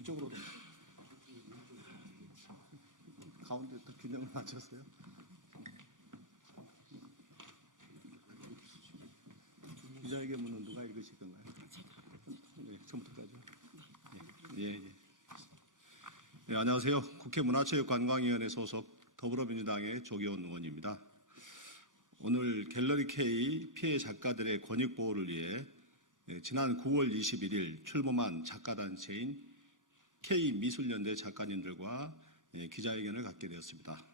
이쪽으로 가운데 또 균형을 맞췄어요. 기자회견문은 누가 읽으실 건가요? 네, 처음부터까지. 예. 네, 안녕하세요. 국회 문화체육관광위원회 소속 더불어민주당의 조기원 의원입니다. 오늘 갤러리 K 피해 작가들의 권익 보호를 위해 지난 9월 21일 출범한 작가단체인 K미술연대 작가님들과 기자회견을 갖게 되었습니다.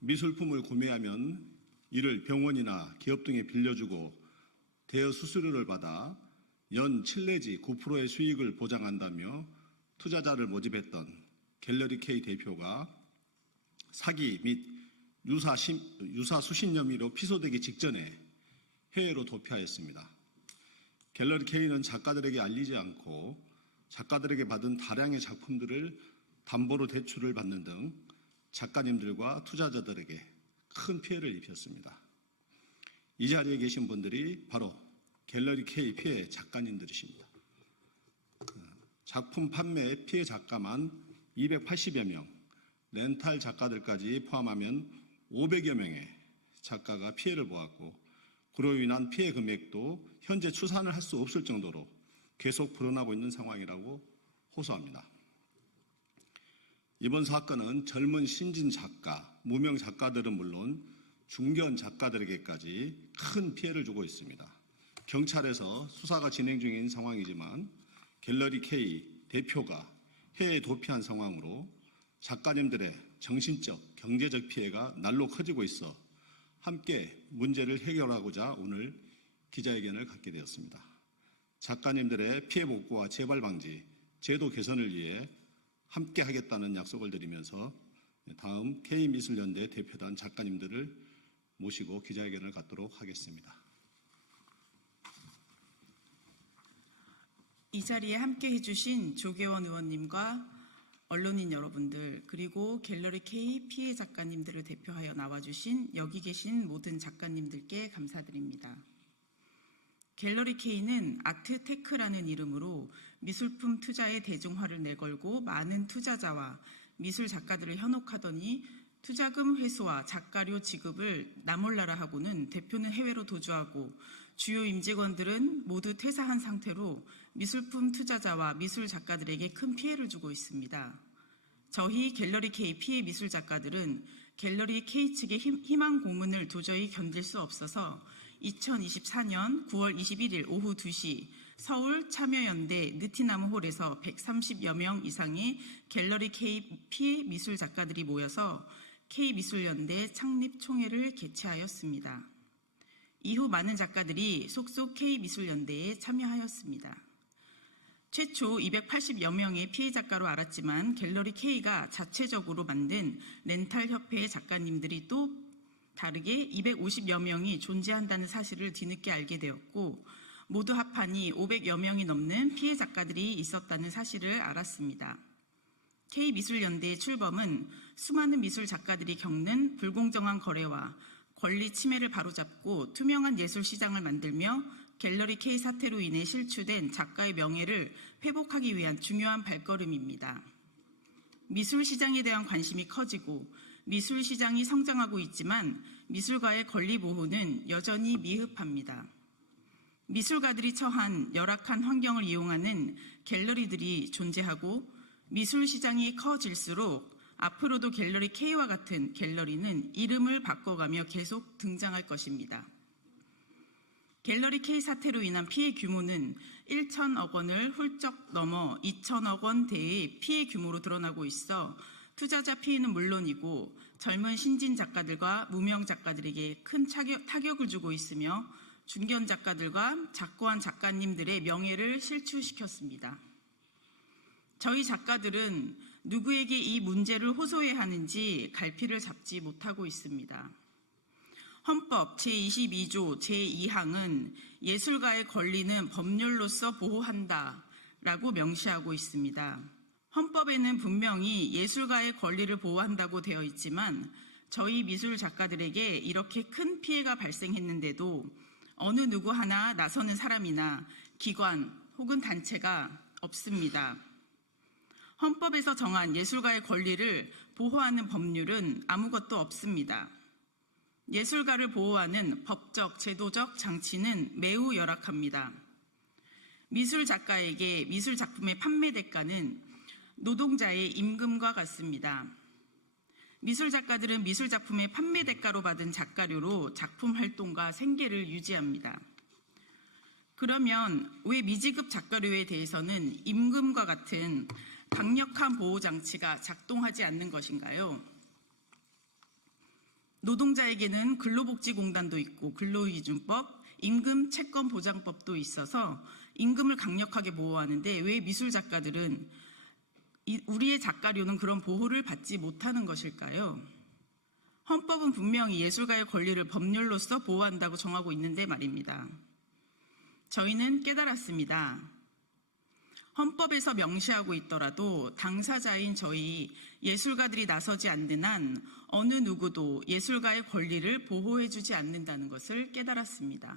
미술품을 구매하면 이를 병원이나 기업 등에 빌려주고 대여 수수료를 받아 연 7 내지 9%의 수익을 보장한다며 투자자를 모집했던 갤러리 K 대표가 사기 및 유사 수신 혐의로 피소되기 직전에 해외로 도피하였습니다. 갤러리 K는 작가들에게 알리지 않고 작가들에게 받은 다량의 작품들을 담보로 대출을 받는 등 작가님들과 투자자들에게 큰 피해를 입혔습니다. 이 자리에 계신 분들이 바로 갤러리 K 피해 작가님들이십니다. 작품 판매 피해 작가만 280여 명, 렌탈 작가들까지 포함하면 500여 명의 작가가 피해를 보았고 그로 인한 피해 금액도 현재 추산을 할 수 없을 정도로 계속 불어나고 있는 상황이라고 호소합니다. 이번 사건은 젊은 신진 작가, 무명 작가들은 물론 중견 작가들에게까지 큰 피해를 주고 있습니다. 경찰에서 수사가 진행 중인 상황이지만 갤러리 K 대표가 해외에 도피한 상황으로 작가님들의 정신적, 경제적 피해가 날로 커지고 있어 함께 문제를 해결하고자 오늘 기자회견을 갖게 되었습니다. 작가님들의 피해 복구와 재발 방지, 제도 개선을 위해 함께 하겠다는 약속을 드리면서 다음 K미술연대 대표단 작가님들을 모시고 기자회견을 갖도록 하겠습니다. 이 자리에 함께 해주신 조계원 의원님과 언론인 여러분들 그리고 갤러리 K 피해 작가님들을 대표하여 나와주신 여기 계신 모든 작가님들께 감사드립니다. 갤러리 K는 아트테크라는 이름으로 미술품 투자에 대중화를 내걸고 많은 투자자와 미술 작가들을 현혹하더니 투자금 회수와 작가료 지급을 나몰라라 하고는 대표는 해외로 도주하고 주요 임직원들은 모두 퇴사한 상태로 미술품 투자자와 미술 작가들에게 큰 피해를 주고 있습니다. 저희 갤러리 K 피해 미술 작가들은 갤러리 K 측의 희망 고문을 도저히 견딜 수 없어서 2024년 9월 21일 오후 2시 서울 참여연대 느티나무홀에서 130여 명 이상의 갤러리 K 피해 미술 작가들이 모여서 K미술연대 창립총회를 개최하였습니다. 이후 많은 작가들이 속속 K미술연대에 참여하였습니다. 최초 280여 명의 피해 작가로 알았지만 갤러리 K가 자체적으로 만든 렌탈협회의 작가님들이 또 다르게 250여 명이 존재한다는 사실을 뒤늦게 알게 되었고 모두 합하니 500여 명이 넘는 피해 작가들이 있었다는 사실을 알았습니다. K미술연대의 출범은 수많은 미술 작가들이 겪는 불공정한 거래와 권리 침해를 바로잡고 투명한 예술 시장을 만들며 갤러리 K 사태로 인해 실추된 작가의 명예를 회복하기 위한 중요한 발걸음입니다. 미술 시장에 대한 관심이 커지고 미술 시장이 성장하고 있지만 미술가의 권리 보호는 여전히 미흡합니다. 미술가들이 처한 열악한 환경을 이용하는 갤러리들이 존재하고 미술 시장이 커질수록 앞으로도 갤러리 K와 같은 갤러리는 이름을 바꿔가며 계속 등장할 것입니다. 갤러리 K 사태로 인한 피해 규모는 1천억 원을 훌쩍 넘어 2천억 원대의 피해 규모로 드러나고 있어 투자자 피해는 물론이고 젊은 신진 작가들과 무명 작가들에게 큰 타격을 주고 있으며 중견 작가들과 작고한 작가님들의 명예를 실추시켰습니다. 저희 작가들은 누구에게 이 문제를 호소해야 하는지 갈피를 잡지 못하고 있습니다. 헌법 제22조 제2항은 예술가의 권리는 법률로서 보호한다라고 명시하고 있습니다. 헌법에는 분명히 예술가의 권리를 보호한다고 되어 있지만 저희 미술 작가들에게 이렇게 큰 피해가 발생했는데도 어느 누구 하나 나서는 사람이나 기관 혹은 단체가 없습니다. 헌법에서 정한 예술가의 권리를 보호하는 법률은 아무것도 없습니다. 예술가를 보호하는 법적, 제도적 장치는 매우 열악합니다. 미술 작가에게 미술 작품의 판매 대가는 노동자의 임금과 같습니다. 미술 작가들은 미술 작품의 판매 대가로 받은 작가료로 작품 활동과 생계를 유지합니다. 그러면 왜 미지급 작가료에 대해서는 임금과 같은 강력한 보호 장치가 작동하지 않는 것인가요? 노동자에게는 근로복지공단도 있고 근로기준법, 임금 채권 보장법도 있어서 임금을 강력하게 보호하는데 왜 미술 작가들은 우리의 작가료는 그런 보호를 받지 못하는 것일까요? 헌법은 분명히 예술가의 권리를 법률로서 보호한다고 정하고 있는데 말입니다. 저희는 깨달았습니다. 헌법에서 명시하고 있더라도 당사자인 저희 예술가들이 나서지 않는 한 어느 누구도 예술가의 권리를 보호해주지 않는다는 것을 깨달았습니다.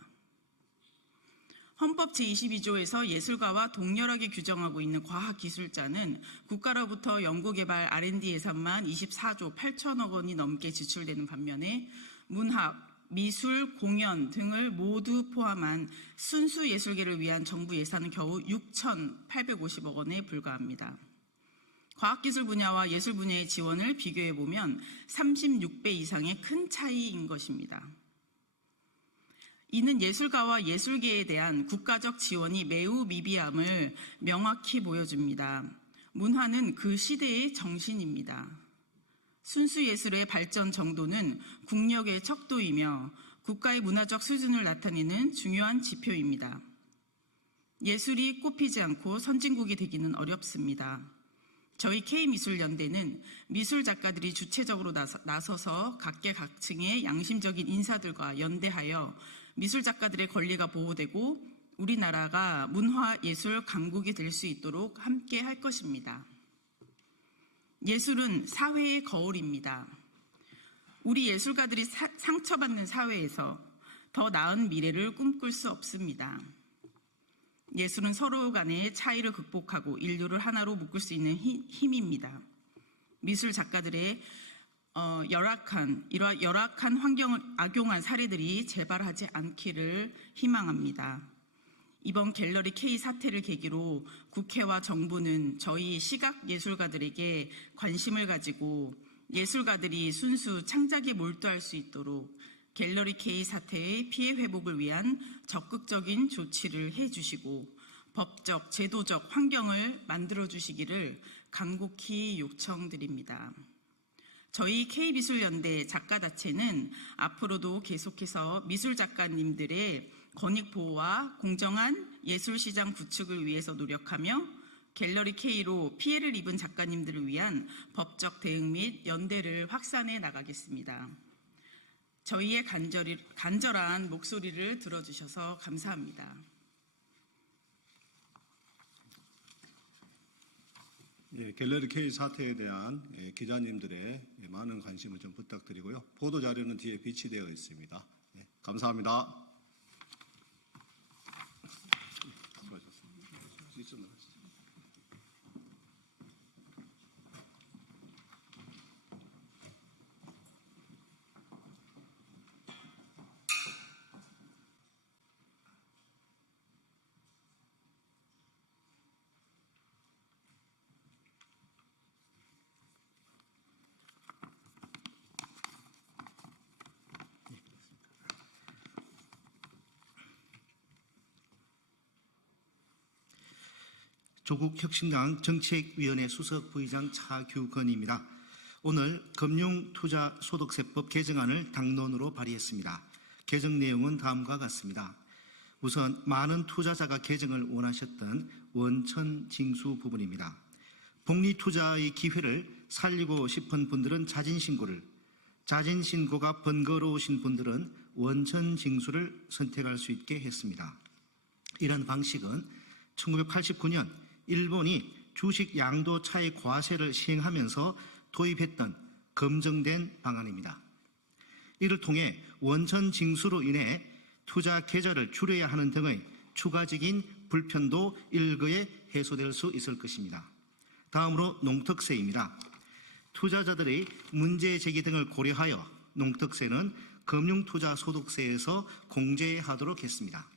헌법 제22조에서 예술가와 동일하게 규정하고 있는 과학기술자는 국가로부터 연구개발 R&D 예산만 24조 8천억 원이 넘게 지출되는 반면에 문학, 미술, 공연 등을 모두 포함한 순수 예술계를 위한 정부 예산은 겨우 6,850억 원에 불과합니다. 과학기술 분야와 예술 분야의 지원을 비교해보면 36배 이상의 큰 차이인 것입니다. 이는 예술가와 예술계에 대한 국가적 지원이 매우 미비함을 명확히 보여줍니다. 문화는 그 시대의 정신입니다. 순수 예술의 발전 정도는 국력의 척도이며 국가의 문화적 수준을 나타내는 중요한 지표입니다. 예술이 꽃피지 않고 선진국이 되기는 어렵습니다. 저희 K미술연대는 미술 작가들이 주체적으로 나서서 각계각층의 양심적인 인사들과 연대하여 미술 작가들의 권리가 보호되고 우리나라가 문화예술 강국이 될 수 있도록 함께 할 것입니다. 예술은 사회의 거울입니다. 우리 예술가들이 상처받는 사회에서 더 나은 미래를 꿈꿀 수 없습니다. 예술은 서로 간의 차이를 극복하고 인류를 하나로 묶을 수 있는 힘입니다. 미술 작가들의 이러한 열악한 환경을 악용한 사례들이 재발하지 않기를 희망합니다. 이번 갤러리 K 사태를 계기로 국회와 정부는 저희 시각 예술가들에게 관심을 가지고 예술가들이 순수 창작에 몰두할 수 있도록 갤러리 K 사태의 피해 회복을 위한 적극적인 조치를 해주시고 법적, 제도적 환경을 만들어주시기를 간곡히 요청드립니다. 저희 K미술연대 작가단체는 앞으로도 계속해서 미술 작가님들의 권익 보호와 공정한 예술시장 구축을 위해서 노력하며 갤러리 K로 피해를 입은 작가님들을 위한 법적 대응 및 연대를 확산해 나가겠습니다. 저희의 간절한 목소리를 들어주셔서 감사합니다. 예, 갤러리 K 사태에 대한 기자님들의 많은 관심을 좀 부탁드리고요. 보도 자료는 뒤에 비치되어 있습니다. 감사합니다. 수고하셨습니다. 조국혁신당 정책위원회 수석 부의장 차규건입니다. 오늘 금융투자소득세법 개정안을 당론으로 발의했습니다. 개정 내용은 다음과 같습니다. 우선 많은 투자자가 개정을 원하셨던 원천 징수 부분입니다. 복리투자의 기회를 살리고 싶은 분들은 자진신고를, 자진신고가 번거로우신 분들은 원천 징수를 선택할 수 있게 했습니다. 이런 방식은 1989년 일본이 주식 양도 차익 과세를 시행하면서 도입했던 검증된 방안입니다. 이를 통해 원천 징수로 인해 투자 계좌를 줄여야 하는 등의 추가적인 불편도 일거에 해소될 수 있을 것입니다. 다음으로 농특세입니다. 투자자들의 문제 제기 등을 고려하여 농특세는 금융투자소득세에서 공제하도록 했습니다.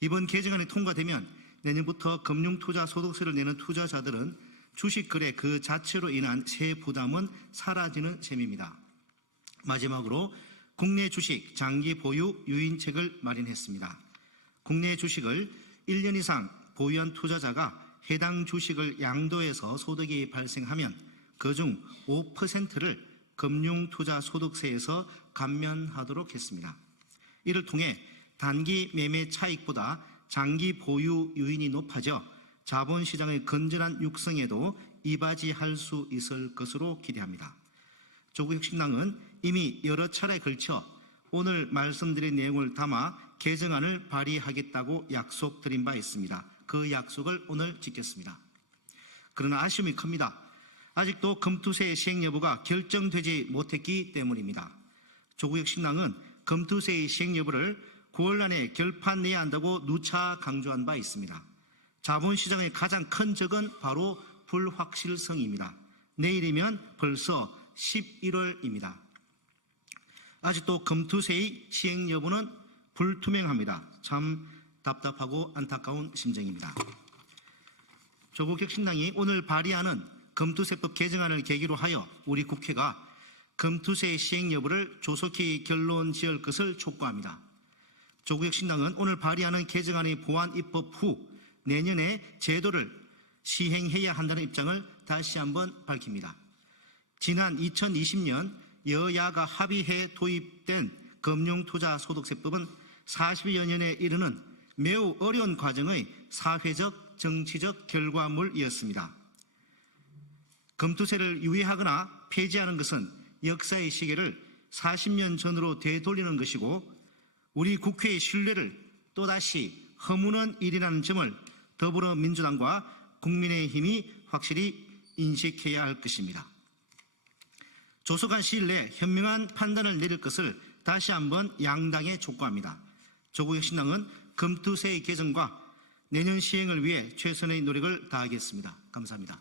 이번 개정안이 통과되면 내년부터 금융투자소득세를 내는 투자자들은 주식거래 그 자체로 인한 세 부담은 사라지는 셈입니다. 마지막으로 국내 주식 장기 보유 유인책을 마련했습니다. 국내 주식을 1년 이상 보유한 투자자가 해당 주식을 양도해서 소득이 발생하면 그중 5%를 금융투자소득세에서 감면하도록 했습니다. 이를 통해 단기 매매 차익보다 장기 보유 유인이 높아져 자본시장의 건전한 육성에도 이바지할 수 있을 것으로 기대합니다. 조국혁신당은 이미 여러 차례에 걸쳐 오늘 말씀드린 내용을 담아 개정안을 발의하겠다고 약속드린 바 있습니다. 그 약속을 오늘 지켰습니다. 그러나 아쉬움이 큽니다. 아직도 금투세 시행 여부가 결정되지 못했기 때문입니다. 조국혁신당은 금투세의 시행 여부를 9월 안에 결판 내야 한다고 누차 강조한 바 있습니다. 자본시장의 가장 큰 적은 바로 불확실성입니다. 내일이면 벌써 11월입니다. 아직도 금투세의 시행 여부는 불투명합니다. 참 답답하고 안타까운 심정입니다. 조국혁신당이 오늘 발의하는 금투세법 개정안을 계기로 하여 우리 국회가 금투세 시행 여부를 조속히 결론 지을 것을 촉구합니다. 조국혁신당은 오늘 발의하는 개정안의 보완 입법 후 내년에 제도를 시행해야 한다는 입장을 다시 한번 밝힙니다. 지난 2020년 여야가 합의해 도입된 금융투자소득세법은 40여 년에 이르는 매우 어려운 과정의 사회적, 정치적 결과물이었습니다. 금투세를 유예하거나 폐지하는 것은 역사의 시계를 40년 전으로 되돌리는 것이고 우리 국회의 신뢰를 또다시 허무는 일이라는 점을 더불어민주당과 국민의힘이 확실히 인식해야 할 것입니다. 조속한 시일 내 현명한 판단을 내릴 것을 다시 한번 양당에 촉구합니다. 조국혁신당은 금투세의 개정과 내년 시행을 위해 최선의 노력을 다하겠습니다. 감사합니다.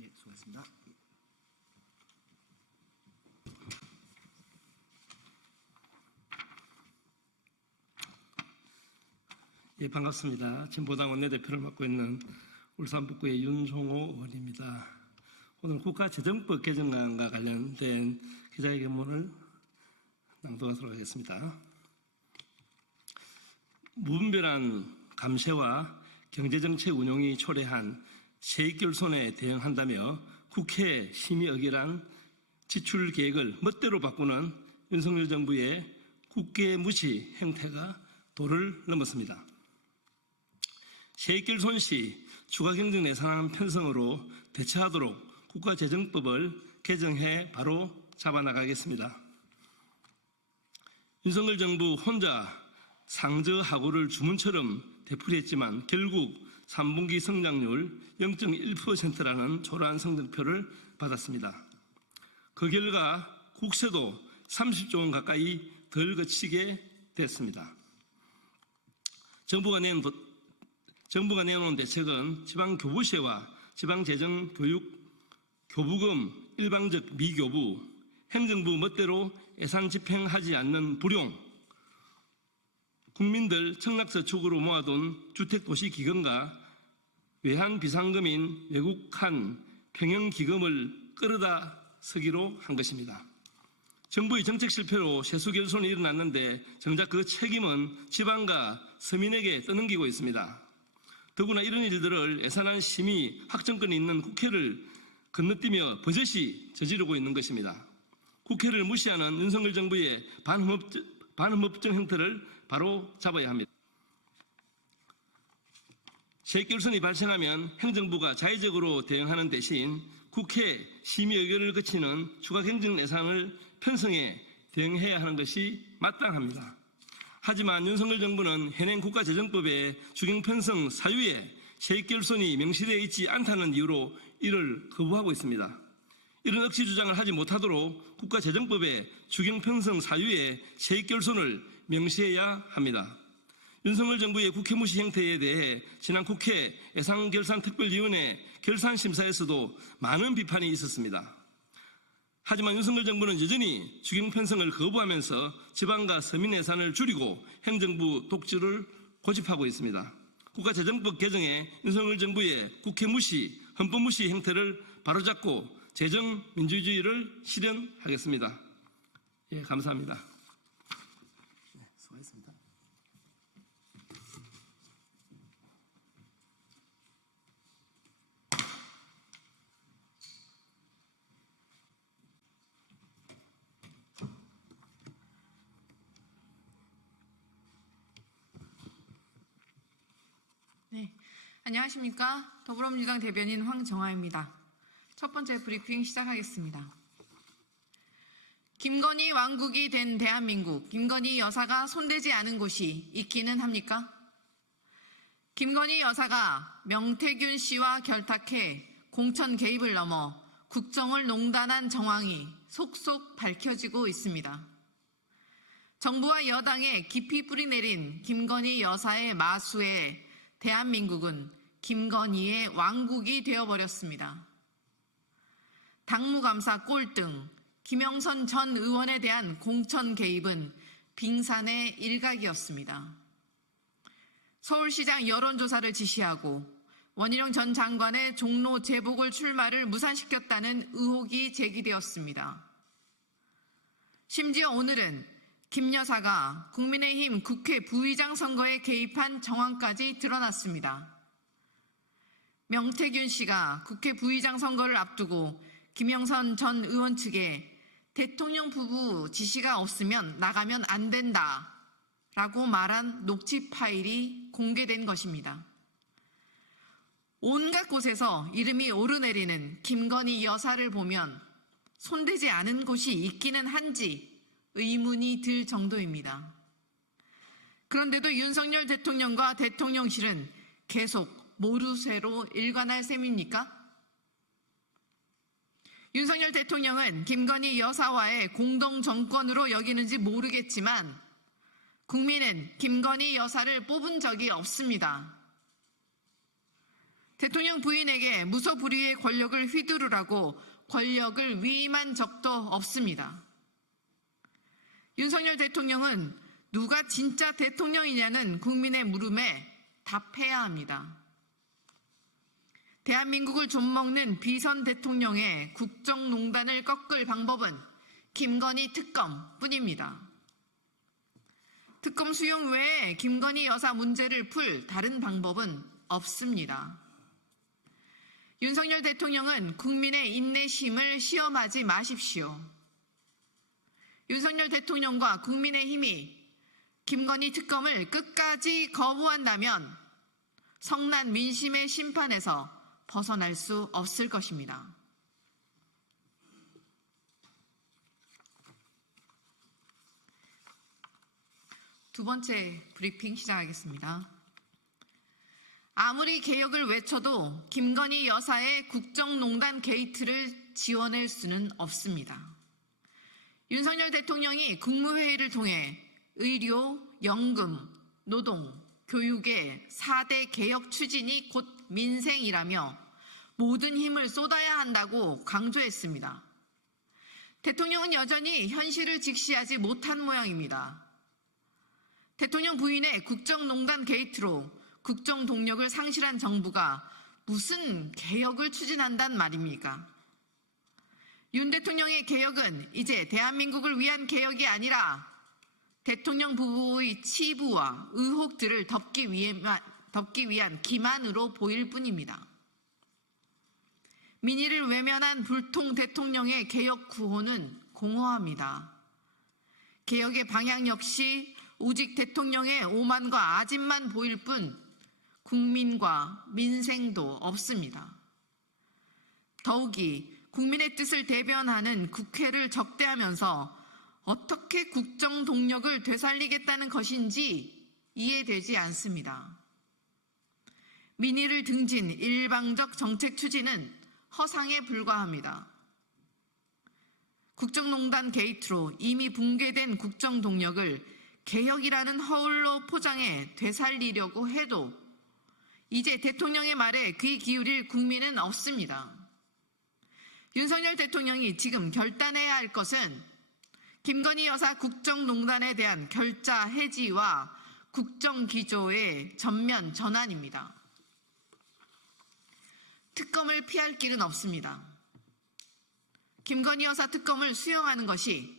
예, 수고하셨습니다. 예, 반갑습니다. 진보당 원내대표를 맡고 있는 울산 북구의 윤종호 의원입니다. 오늘 국가재정법 개정안과 관련된 기자회견문을 낭독하도록 하겠습니다. 무분별한 감세와 경제정책 운용이 초래한 세익결손에 대응한다며 국회 심의 의결한 지출 계획을 멋대로 바꾸는 윤석열 정부의 국회 무시 행태가 도를 넘었습니다. 세익결손 시 추가 경정 예산 편성으로 대처하도록 국가재정법을 개정해 바로 잡아나가겠습니다. 윤석열 정부 혼자 상저하고를 주문처럼 되풀이했지만 결국 3분기 성장률 0.1%라는 초라한 성적표를 받았습니다. 그 결과 국세도 30조 원 가까이 덜 거치게 됐습니다. 정부가 내놓은 대책은 지방교부세와 지방재정교육 교부금 일방적 미교부, 행정부 멋대로 예산 집행하지 않는 불용, 국민들 청락저축으로 모아둔 주택도시기금과 외환비상금인 외국한 평형기금을 끌어다 쓰기로 한 것입니다. 정부의 정책 실패로 세수결손이 일어났는데 정작 그 책임은 지방과 서민에게 떠넘기고 있습니다. 더구나 이런 일들을 예산안 심의 확정권이 있는 국회를 건너뛰며 버젓이 저지르고 있는 것입니다. 국회를 무시하는 윤석열 정부의 반헌법적 형태를 바로 잡아야 합니다. 세익결손이 발생하면 행정부가 자의적으로 대응하는 대신 국회 심의 의결을 거치는 추가 경정 예산을 편성해 대응해야 하는 것이 마땅합니다. 하지만 윤석열 정부는 현행 국가재정법의 주경 편성 사유에 세익결손이 명시되어 있지 않다는 이유로 이를 거부하고 있습니다. 이런 억지 주장을 하지 못하도록 국가재정법의 주경 편성 사유에 세익결손을 명시해야 합니다. 윤석열 정부의 국회 무시 행태에 대해 지난 국회 예산결산특별위원회 결산심사에서도 많은 비판이 있었습니다. 하지만 윤석열 정부는 여전히 추경 편성을 거부하면서 지방과 서민 예산을 줄이고 행정부 독주를 고집하고 있습니다. 국가재정법 개정에 윤석열 정부의 국회 무시, 헌법 무시 행태를 바로잡고 재정 민주주의를 실현하겠습니다. 예, 감사합니다. 네, 수고하셨습니다. 네, 안녕하십니까. 더불어민주당 대변인 황정아입니다. 첫 번째 브리핑 시작하겠습니다. 김건희 왕국이 된 대한민국, 김건희 여사가 손대지 않은 곳이 있기는 합니까? 김건희 여사가 명태균 씨와 결탁해 공천 개입을 넘어 국정을 농단한 정황이 속속 밝혀지고 있습니다. 정부와 여당에 깊이 뿌리내린 김건희 여사의 마수에 대한민국은 김건희의 왕국이 되어버렸습니다. 당무감사 꼴등, 김영선 전 의원에 대한 공천 개입은 빙산의 일각이었습니다. 서울시장 여론조사를 지시하고 원희룡 전 장관의 종로 재보궐 출마를 무산시켰다는 의혹이 제기되었습니다. 심지어 오늘은 김 여사가 국민의힘 국회 부의장 선거에 개입한 정황까지 드러났습니다. 명태균 씨가 국회 부의장 선거를 앞두고 김영선 전 의원 측에 대통령 부부 지시가 없으면 나가면 안 된다 라고 말한 녹취 파일이 공개된 것입니다. 온갖 곳에서 이름이 오르내리는 김건희 여사를 보면 손대지 않은 곳이 있기는 한지 의문이 들 정도입니다. 그런데도 윤석열 대통령과 대통령실은 계속 모르쇠로 일관할 셈입니까? 윤석열 대통령은 김건희 여사와의 공동 정권으로 여기는지 모르겠지만 국민은 김건희 여사를 뽑은 적이 없습니다. 대통령 부인에게 무소불위의 권력을 휘두르라고 권력을 위임한 적도 없습니다. 윤석열 대통령은 누가 진짜 대통령이냐는 국민의 물음에 답해야 합니다. 대한민국을 좀먹는 비선 대통령의 국정농단을 꺾을 방법은 김건희 특검뿐입니다. 특검 수용 외에 김건희 여사 문제를 풀 다른 방법은 없습니다. 윤석열 대통령은 국민의 인내심을 시험하지 마십시오. 윤석열 대통령과 국민의힘이 김건희 특검을 끝까지 거부한다면 성난 민심의 심판에서 벗어날 수 없을 것입니다. 두 번째 브리핑 시작하겠습니다. 아무리 개혁을 외쳐도 김건희 여사의 국정농단 게이트를 지워낼 수는 없습니다. 윤석열 대통령이 국무회의를 통해 의료, 연금, 노동, 교육의 4대 개혁 추진이 곧 민생이라며 모든 힘을 쏟아야 한다고 강조했습니다. 대통령은 여전히 현실을 직시하지 못한 모양입니다. 대통령 부인의 국정농단 게이트로 국정 동력을 상실한 정부가 무슨 개혁을 추진한단 말입니까? 윤 대통령의 개혁은 이제 대한민국을 위한 개혁이 아니라 대통령 부부의 치부와 의혹들을 덮기 위한 기만으로 보일 뿐입니다. 민의를 외면한 불통 대통령의 개혁 구호는 공허합니다. 개혁의 방향 역시 오직 대통령의 오만과 아집만 보일 뿐 국민과 민생도 없습니다. 더욱이 국민의 뜻을 대변하는 국회를 적대하면서 어떻게 국정 동력을 되살리겠다는 것인지 이해되지 않습니다. 민의를 등진 일방적 정책 추진은 허상에 불과합니다. 국정농단 게이트로 이미 붕괴된 국정 동력을 개혁이라는 허울로 포장해 되살리려고 해도 이제 대통령의 말에 귀 기울일 국민은 없습니다. 윤석열 대통령이 지금 결단해야 할 것은 김건희 여사 국정농단에 대한 결자 해지와 국정기조의 전면 전환입니다. 특검을 피할 길은 없습니다. 김건희 여사 특검을 수용하는 것이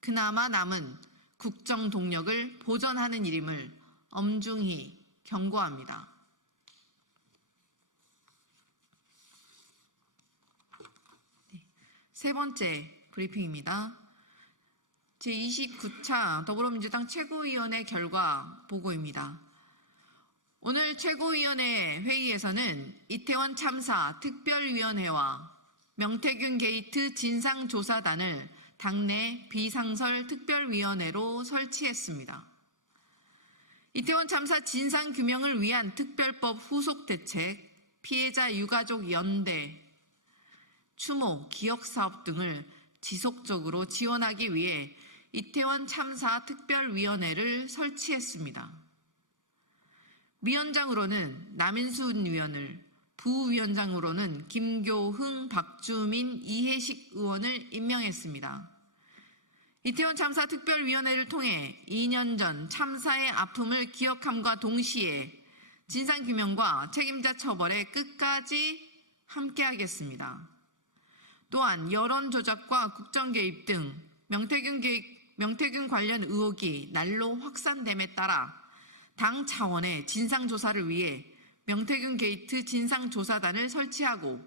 그나마 남은 국정 동력을 보전하는 일임을 엄중히 경고합니다. 세 번째 브리핑입니다. 제29차 더불어민주당 최고위원회 결과 보고입니다. 오늘 최고위원회 회의에서는 이태원 참사 특별위원회와 명태균 게이트 진상조사단을 당내 비상설 특별위원회로 설치했습니다. 이태원 참사 진상규명을 위한 특별법 후속 대책, 피해자 유가족 연대, 추모, 기억사업 등을 지속적으로 지원하기 위해 이태원 참사 특별위원회를 설치했습니다. 위원장으로는 남인순 위원을, 부위원장으로는 김교흥, 박주민, 이해식 의원을 임명했습니다. 이태원 참사 특별위원회를 통해 2년 전 참사의 아픔을 기억함과 동시에 진상규명과 책임자 처벌에 끝까지 함께하겠습니다. 또한 여론 조작과 국정 개입 등 명태균 관련 의혹이 날로 확산됨에 따라 당 차원의 진상조사를 위해 명태균 게이트 진상조사단을 설치하고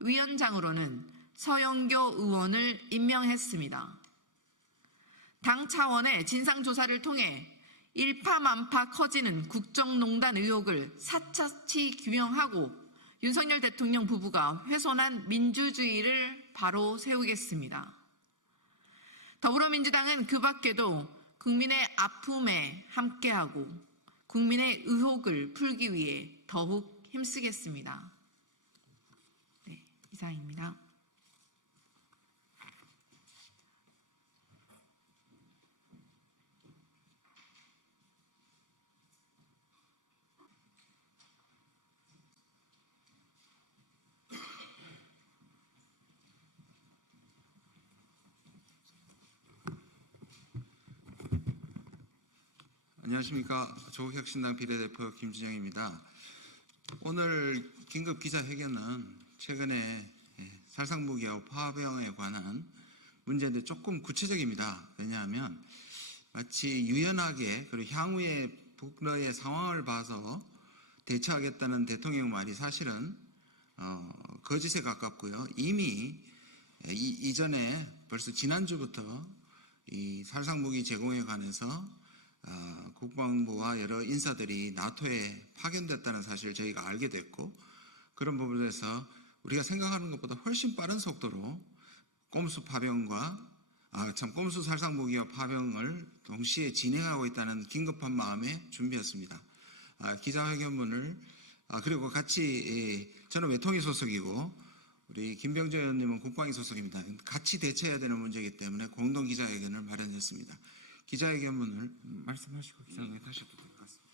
위원장으로는 서영교 의원을 임명했습니다. 당 차원의 진상조사를 통해 일파만파 커지는 국정농단 의혹을 사차치 규명하고 윤석열 대통령 부부가 훼손한 민주주의를 바로 세우겠습니다. 더불어민주당은 그 밖에도 국민의 아픔에 함께하고 국민의 의혹을 풀기 위해 더욱 힘쓰겠습니다. 네, 이상입니다. 안녕하십니까. 조국혁신당 비례대표 김진영입니다. 오늘 긴급 기자회견은 최근에 살상무기와 파병에 관한 문제인데 조금 구체적입니다. 왜냐하면 마치 유연하게 그리고 향후의 북러의 상황을 봐서 대처하겠다는 대통령 말이 사실은 거짓에 가깝고요. 이미 이전에 벌써 지난주부터 이 살상무기 제공에 관해서 국방부와 여러 인사들이 나토에 파견됐다는 사실을 저희가 알게 됐고, 그런 부분에서 우리가 생각하는 것보다 훨씬 빠른 속도로 꼼수 살상무기와 파병을 동시에 진행하고 있다는 긴급한 마음에 준비했습니다. 기자회견문을 그리고 같이 저는 외통위 소속이고 우리 김병조 의원님은 국방위 소속입니다. 같이 대처해야 되는 문제이기 때문에 공동 기자회견을 마련했습니다. 기자회견문을 말씀하시고 기자회견 하셔도 될 것 같습니다.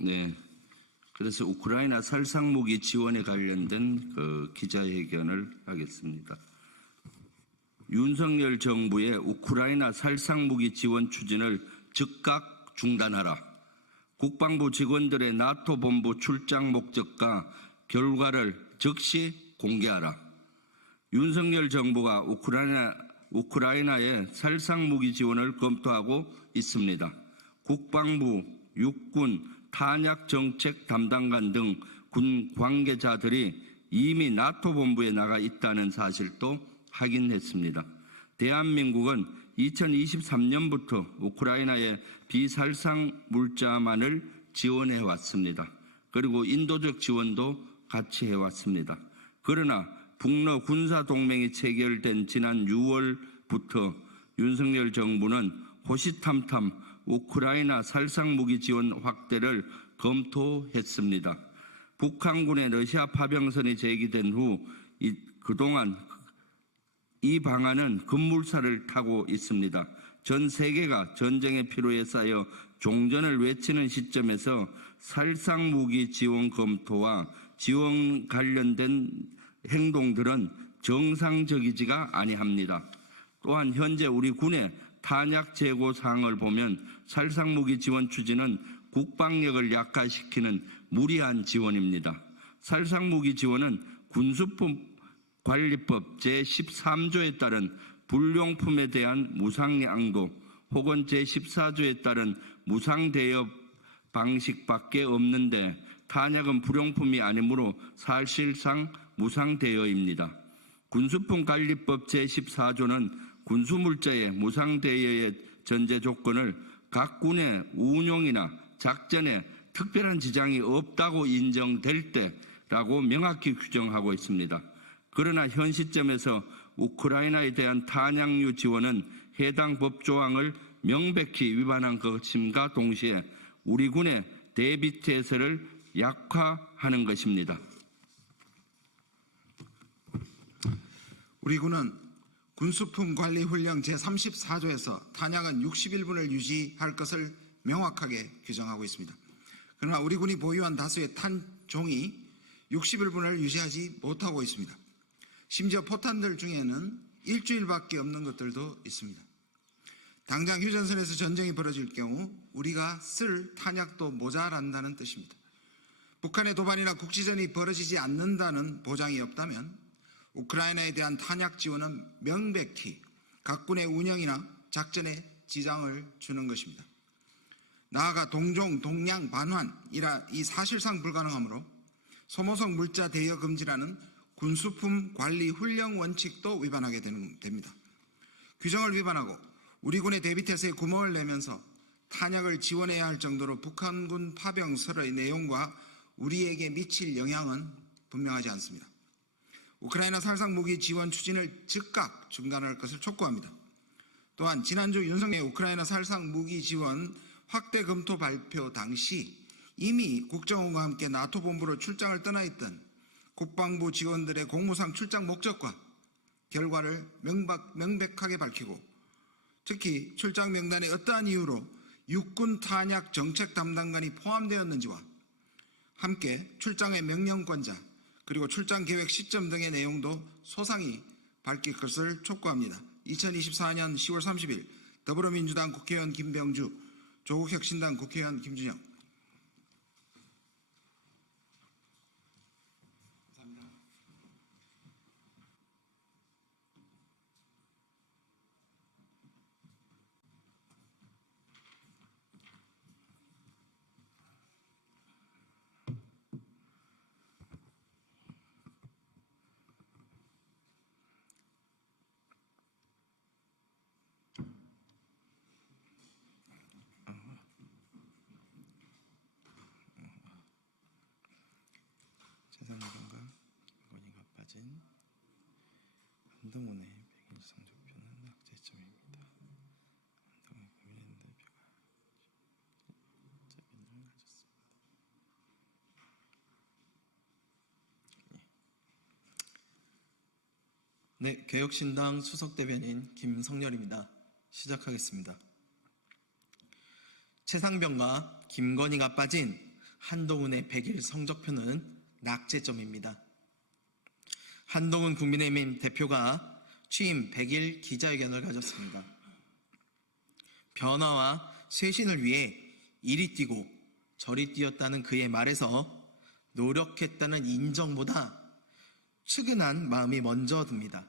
네, 그래서 우크라이나 살상무기 지원에 관련된 그 기자회견을 하겠습니다. 윤석열 정부의 우크라이나 살상무기 지원 추진을 즉각 중단하라. 국방부 직원들의 나토 본부 출장 목적과 결과를 즉시 공개하라. 윤석열 정부가 우크라이나의 살상무기 지원을 검토하고 있습니다. 국방부, 육군, 탄약정책 담당관 등 군 관계자들이 이미 나토 본부에 나가 있다는 사실도 확인했습니다. 대한민국은 2023년부터 우크라이나의 비살상 물자만을 지원해 왔습니다. 그리고 인도적 지원도 같이 해왔습니다. 그러나 북러 군사동맹이 체결된 지난 6월부터 윤석열 정부는 호시탐탐 우크라이나 살상무기 지원 확대를 검토했습니다. 북한군의 러시아 파병선이 제기된 후 그동안 이 방안은 급물살을 타고 있습니다. 전 세계가 전쟁의 피로에 쌓여 종전을 외치는 시점에서 살상무기 지원 검토와 지원 관련된 행동들은 정상적이지가 아니합니다. 또한 현재 우리 군의 탄약 재고 사항을 보면 살상무기 지원 추진은 국방력을 약화시키는 무리한 지원입니다. 살상무기 지원은 군수품 관리법 제13조에 따른 불용품에 대한 무상양도 혹은 제14조에 따른 무상대여 방식밖에 없는데 탄약은 불용품이 아니므로 사실상 무상대여입니다. 군수품 관리법 제14조는 군수물자의 무상대여의 전제 조건을 각 군의 운용이나 작전에 특별한 지장이 없다고 인정될 때라고 명확히 규정하고 있습니다. 그러나 현 시점에서 우크라이나에 대한 탄약류 지원은 해당 법조항을 명백히 위반한 것임과 동시에 우리 군의 대비태세를 약화하는 것입니다. 우리 군은 군수품 관리 훈령 제34조에서 탄약은 61분을 유지할 것을 명확하게 규정하고 있습니다. 그러나 우리 군이 보유한 다수의 탄종이 61분을 유지하지 못하고 있습니다. 심지어 포탄들 중에는 일주일밖에 없는 것들도 있습니다. 당장 휴전선에서 전쟁이 벌어질 경우 우리가 쓸 탄약도 모자란다는 뜻입니다. 북한의 도발이나 국지전이 벌어지지 않는다는 보장이 없다면 우크라이나에 대한 탄약 지원은 명백히 각 군의 운영이나 작전에 지장을 주는 것입니다. 나아가 동종, 동량, 반환이라 이 사실상 불가능하므로 소모성 물자 대여 금지라는 군수품 관리 훈령 원칙도 위반하게 됩니다. 규정을 위반하고 우리 군의 대비태세에 구멍을 내면서 탄약을 지원해야 할 정도로 북한군 파병설의 내용과 우리에게 미칠 영향은 분명하지 않습니다. 우크라이나 살상무기 지원 추진을 즉각 중단할 것을 촉구합니다. 또한 지난주 윤석열 우크라이나 살상무기 지원 확대 검토 발표 당시 이미 국정원과 함께 나토 본부로 출장을 떠나 있던 국방부 직원들의 공무상 출장 목적과 결과를 명백하게 밝히고 특히 출장 명단에 어떠한 이유로 육군 탄약 정책 담당관이 포함되었는지와 함께 출장의 명령권자 그리고 출장 계획 시점 등의 내용도 소상히 밝힐 것을 촉구합니다. 2024년 10월 30일 더불어민주당 국회의원 김병주, 조국혁신당 국회의원 김준영. 최상병과 김건희가 빠진 한동훈의 백일 성적표는 낙제점입니다. 한동훈 국민의힘 대표가 자변을 가졌습니다. 네, 개혁신당 수석대변인 김성렬입니다. 시작하겠습니다. 최상병과 김건희가 빠진 한동훈의 백일 성적표는 낙제점입니다. 한동훈 국민의힘 대표가 취임 100일 기자회견을 가졌습니다. 변화와 쇄신을 위해 이리 뛰고 저리 뛰었다는 그의 말에서 노력했다는 인정보다 측은한 마음이 먼저 듭니다.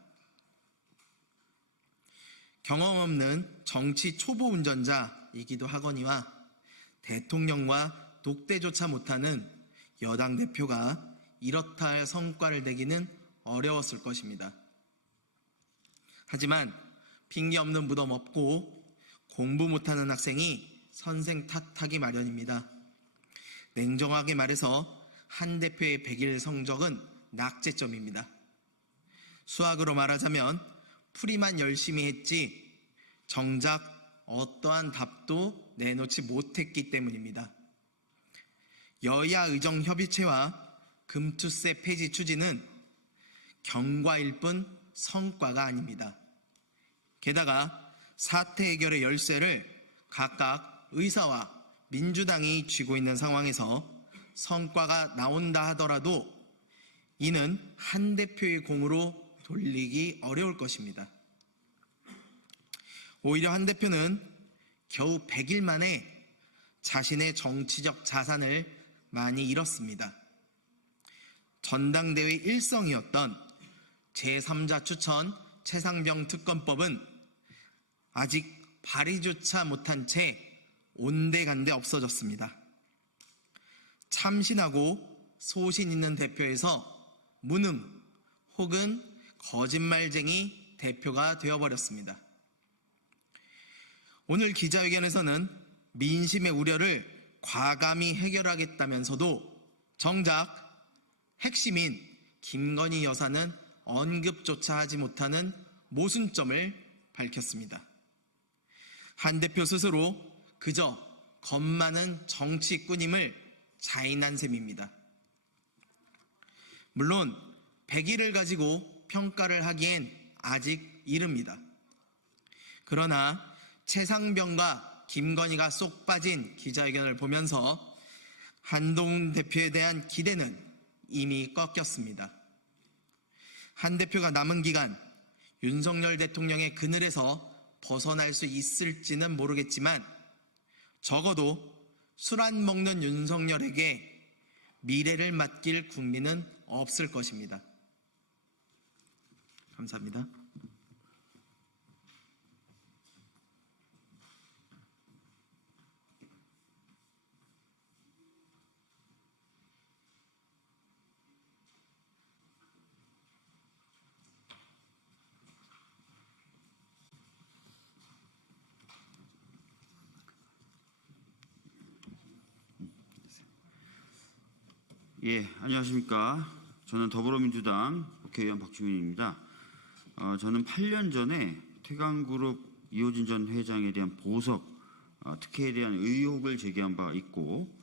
경험 없는 정치 초보 운전자이기도 하거니와 대통령과 독대조차 못하는 여당 대표가 이렇다 할 성과를 내기는 어려웠을 것입니다. 하지만 핑계 없는 무덤 없고 공부 못하는 학생이 선생 탓하기 마련입니다. 냉정하게 말해서 한 대표의 100일 성적은 낙제점입니다. 수학으로 말하자면 풀이만 열심히 했지 정작 어떠한 답도 내놓지 못했기 때문입니다. 여야 의정협의체와 금투세 폐지 추진은 경과일 뿐 성과가 아닙니다. 게다가 사태 해결의 열쇠를 각각 의사와 민주당이 쥐고 있는 상황에서 성과가 나온다 하더라도 이는 한 대표의 공으로 돌리기 어려울 것입니다. 오히려 한 대표는 겨우 100일 만에 자신의 정치적 자산을 많이 잃었습니다. 전당대회 일성이었던 제3자 추천 최상병 특검법은 아직 발의조차 못한 채 온데간데 없어졌습니다. 참신하고 소신 있는 대표에서 무능 혹은 거짓말쟁이 대표가 되어버렸습니다. 오늘 기자회견에서는 민심의 우려를 과감히 해결하겠다면서도 정작 핵심인 김건희 여사는 언급조차 하지 못하는 모순점을 밝혔습니다. 한 대표 스스로 그저 겁 많은 정치꾼임을 자인한 셈입니다. 물론 100일을 가지고 평가를 하기엔 아직 이릅니다. 그러나 최상병과 김건희가 쏙 빠진 기자회견을 보면서 한동훈 대표에 대한 기대는 이미 꺾였습니다. 한 대표가 남은 기간 윤석열 대통령의 그늘에서 벗어날 수 있을지는 모르겠지만 적어도 술 안 먹는 윤석열에게 미래를 맡길 국민은 없을 것입니다. 감사합니다. 예, 안녕하십니까. 저는 더불어민주당 국회의원 박주민입니다. 저는 8년 전에 태광그룹 이호진 전 회장에 대한 보석 특혜에 대한 의혹을 제기한 바 있고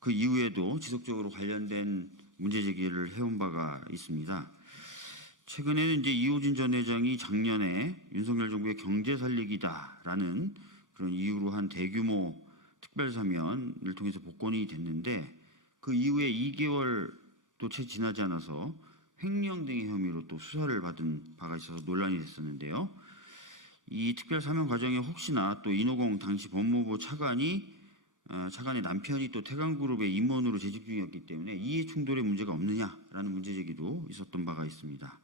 그 이후에도 지속적으로 관련된 문제 제기를 해온 바가 있습니다. 최근에는 이제 이호진 전 회장이 작년에 윤석열 정부의 경제 살리기다라는 그런 이유로 한 대규모 특별사면을 통해서 복권이 됐는데 그 이후에 2개월도 채 지나지 않아서 횡령 등의 혐의로 또 수사를 받은 바가 있어서 논란이 됐었는데요. 이 특별사면 과정에 혹시나 또 인호공 당시 법무부 차관의 남편이 또 태광그룹의 임원으로 재직 중이었기 때문에 이해 충돌의 문제가 없느냐라는 문제 제기도 있었던 바가 있습니다.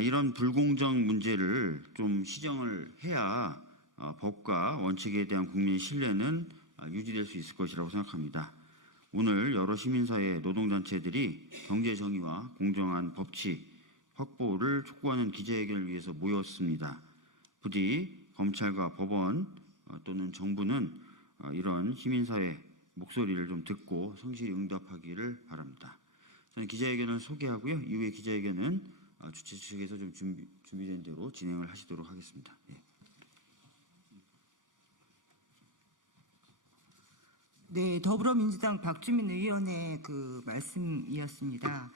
이런 불공정 문제를 좀 시정을 해야 법과 원칙에 대한 국민의 신뢰는 유지될 수 있을 것이라고 생각합니다. 오늘 여러 시민사회 노동단체들이 경제 정의와 공정한 법치 확보를 촉구하는 기자회견을 위해서 모였습니다. 부디 검찰과 법원 또는 정부는 이런 시민사회 목소리를 좀 듣고 성실히 응답하기를 바랍니다. 저는 기자회견을 소개하고요. 이후에 기자회견은 주최 측에서 좀 준비된 대로 진행을 하시도록 하겠습니다. 예. 네, 더불어민주당 박주민 의원의 그 말씀이었습니다.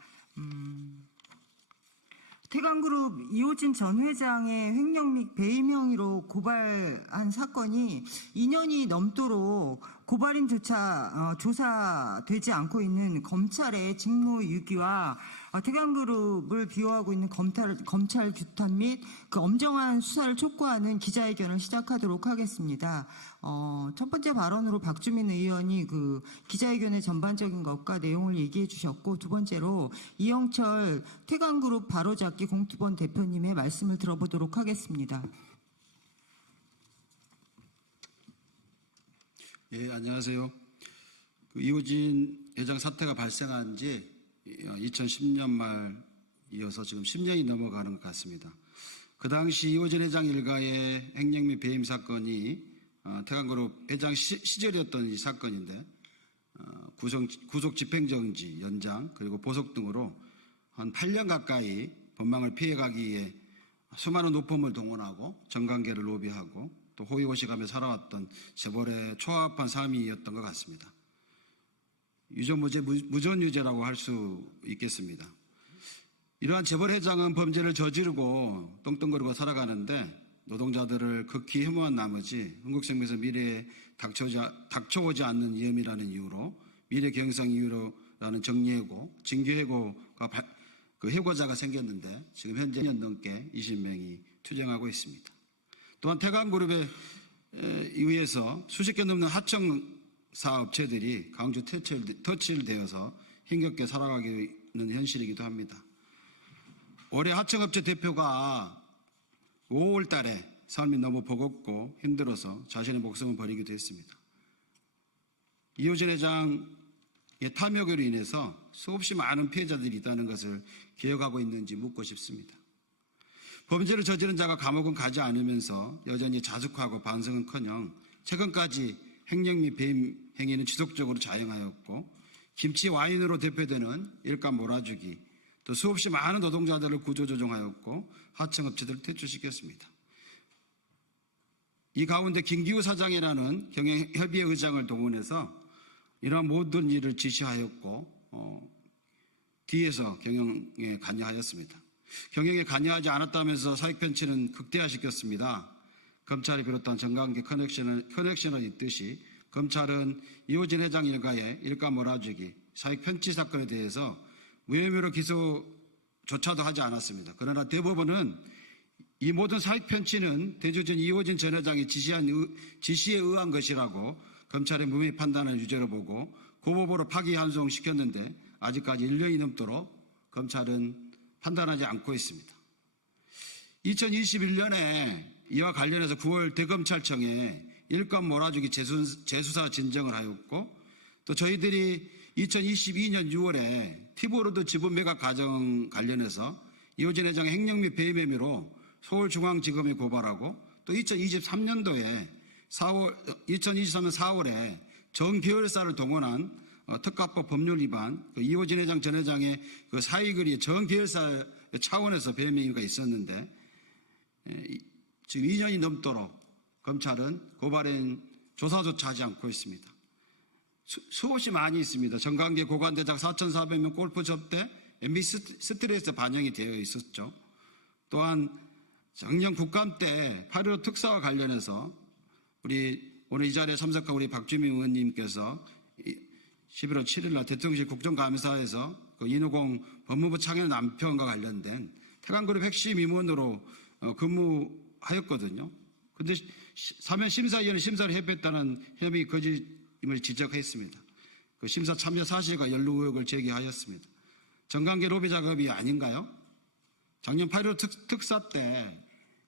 태광그룹 이호진 전 회장의 횡령 및 배임 혐의로 고발한 사건이 2년이 넘도록 고발인조차 조사되지 않고 있는 검찰의 직무유기와 태광그룹을 비호하고 있는 검찰 규탄 및 그 엄정한 수사를 촉구하는 기자회견을 시작하도록 하겠습니다. 첫 번째 발언으로 박주민 의원이 그 기자회견의 전반적인 것과 내용을 얘기해 주셨고, 두 번째로 이영철 태광그룹 바로잡기 공투본 대표님의 말씀을 들어보도록 하겠습니다. 예, 안녕하세요. 이호진 회장 사태가 발생한 지 2010년 말 이어서 지금 10년이 넘어가는 것 같습니다. 그 당시 이호진 회장 일가의 횡령 및 배임 사건이 태광그룹 회장 시절이었던 이 사건인데 구속 집행정지 연장 그리고 보석 등으로 한 8년 가까이 법망을 피해가기 위해 수많은 노펌을 동원하고 정관계를 로비하고 또 호의호식하며 살아왔던 재벌의 초합한 삶이었던 것 같습니다. 유전무죄, 무전유죄라고 할 수 있겠습니다. 이러한 재벌회장은 범죄를 저지르고 떵떵거리고 살아가는데 노동자들을 극히 혐오한 나머지 흥국생명에서 미래에 닥쳐오지 않는 위험이라는 이유로 미래 경영 이유로라는 정리해고, 징계해고가 그 해고자가 생겼는데 지금 현재 2년 넘게 20명이 투쟁하고 있습니다. 또한 태광그룹에 의해서 수십 개 넘는 하청사 업체들이 강주 터치되어서 힘겹게 살아가기는 현실이기도 합니다. 올해 하청업체 대표가 5월 달에 삶이 너무 버겁고 힘들어서 자신의 목숨을 버리기도 했습니다. 이호진 회장의 탐욕으로 인해서 수없이 많은 피해자들이 있다는 것을 기억하고 있는지 묻고 싶습니다. 범죄를 저지른 자가 감옥은 가지 않으면서 여전히 자숙하고 반성은커녕 최근까지 횡령 및 배임 행위는 지속적으로 자행하였고 김치 와인으로 대표되는 일감 몰아주기, 또 수없이 많은 노동자들을 구조조정하였고 하청업체들을 퇴출시켰습니다. 이 가운데 김기우 사장이라는 경영협의회 의장을 동원해서 이러한 모든 일을 지시하였고 뒤에서 경영에 관여하였습니다. 경영에 관여하지 않았다면서 사익 편취는 극대화시켰습니다. 검찰이 비롯한 정관계 커넥션을 잇듯이 검찰은 이호진 회장 일가의 일감 몰아주기, 사익 편취 사건에 대해서 무혐의로 기소조차도 하지 않았습니다. 그러나 대법원은 이 모든 사익 편취는 대주주인 이호진 전 회장이 지시에 의한 것이라고 검찰의 무혐의 판단을 유죄로 보고 고법으로 파기환송시켰는데 아직까지 1년이 넘도록 검찰은 판단하지 않고 있습니다. 2021년에 이와 관련해서 9월 대검찰청에 일감 몰아주기 재수사 진정을 하였고 또 저희들이 2022년 6월에 티보로드 지분 매각 과정 관련해서 이호진 회장의 횡령 및 배임 혐의로 서울중앙지검에 고발하고 또 2023년도에 2023년 4월에 정계열사를 동원한 특가법 법률 위반, 이호진 회장 전 회장의 그 사익을 정계열사 차원에서 배임 행위가 있었는데 지금 2년이 넘도록 검찰은 고발인 조사조차 하지 않고 있습니다. 수없이 많이 있습니다. 정관계 고관대작 4,400명 골프 접대, MB 스트레스 반영이 되어 있었죠. 또한 작년 국감 때 8.15 특사와 관련해서 우리 오늘 이 자리에 참석한 우리 박주민 의원님께서 11월 7일 날 대통령실 국정감사에서 그 인후공 법무부 창현 남편과 관련된 태광그룹 핵심 임원으로 근무하였거든요. 그런데 사면 심사위원회 심사를 해뺐다는 혐의 거짓임을 지적했습니다. 그 심사 참여 사실과 연루 의혹을 제기하였습니다. 정관계 로비 작업이 아닌가요? 작년 8.15 특사 때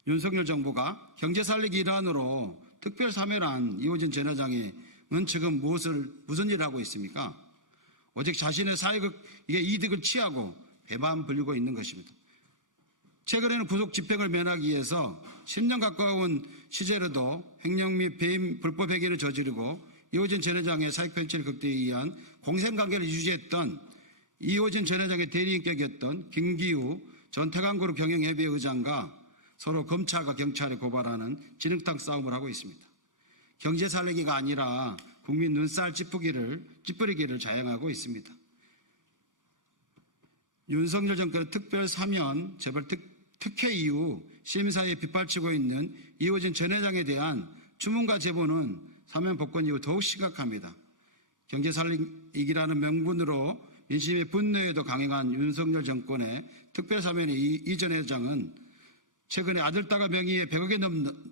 윤석열 정부가 경제 살리기 일환으로 특별 사면한 이호진 전 회장은 지금 무슨 일을 하고 있습니까? 오직 자신의 이득을 취하고 배만 불리고 있는 것입니다. 최근에는 구속 집행을 면하기 위해서 10년 가까운 시제로도 횡령 및 배임 불법 행위를 저지르고 이호진 전 회장의 사익 편취를 극대화에 의한 공생관계를 유지했던 이호진 전 회장의 대리인격이었던 김기우 전 태광그룹 경영협의회 의장과 서로 검찰과 경찰에 고발하는 진흙탕 싸움을 하고 있습니다. 경제 살리기가 아니라 국민 눈살 찌푸리기를 자행하고 있습니다. 윤석열 정권의 특별 사면 재벌 특혜 이후 심사에 빗발치고 있는 이호진 전 회장에 대한 추문과 제보는 사면 복권 이후 더욱 심각합니다. 경제 살리기라는 명분으로 민심의 분노에도 강행한 윤석열 정권의 특별 사면의 이 전 회장은 최근에 아들딸 명의의 100억에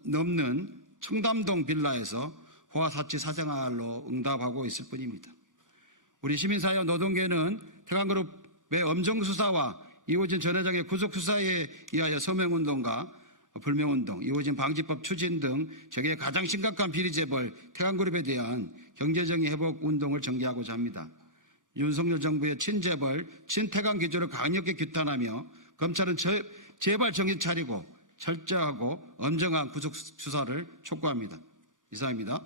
넘는 청담동 빌라에서 호화사치 사생활로 응답하고 있을 뿐입니다. 우리 시민사회와 노동계는 태광그룹의 엄정수사와 이호진 전 회장의 구속수사에 의하여 서명운동과 불명운동, 이호진 방지법 추진 등 세계의 가장 심각한 비리재벌 태광그룹에 대한 경제정의 회복 운동을 전개하고자 합니다. 윤석열 정부의 친재벌, 친태광 기조를 강력히 규탄하며 검찰은 제발 정신 차리고 철저하고 엄정한 구속 수사를 촉구합니다. 이상입니다.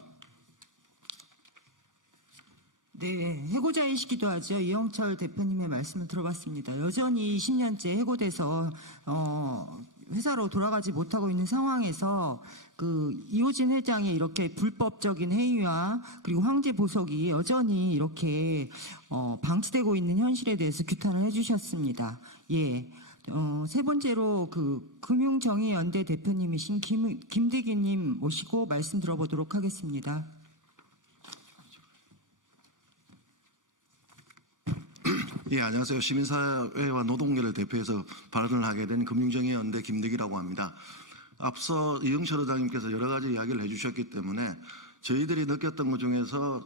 네, 해고자이시기도 하죠. 이영철 대표님의 말씀을 들어봤습니다. 여전히 20년째 해고돼서 회사로 돌아가지 못하고 있는 상황에서 그 이호진 회장의 이렇게 불법적인 행위와 그리고 황제 보석이 여전히 이렇게 방치되고 있는 현실에 대해서 규탄을 해주셨습니다. 예. 세 번째로 그 금융정의연대 대표님이신 김대기님 모시고 말씀 들어보도록 하겠습니다. 예, 안녕하세요. 시민사회와 노동계를 대표해서 발언을 하게 된 금융정의연대 김대기라고 합니다. 앞서 이영철 의장님께서 여러 가지 이야기를 해주셨기 때문에 저희들이 느꼈던 것 중에서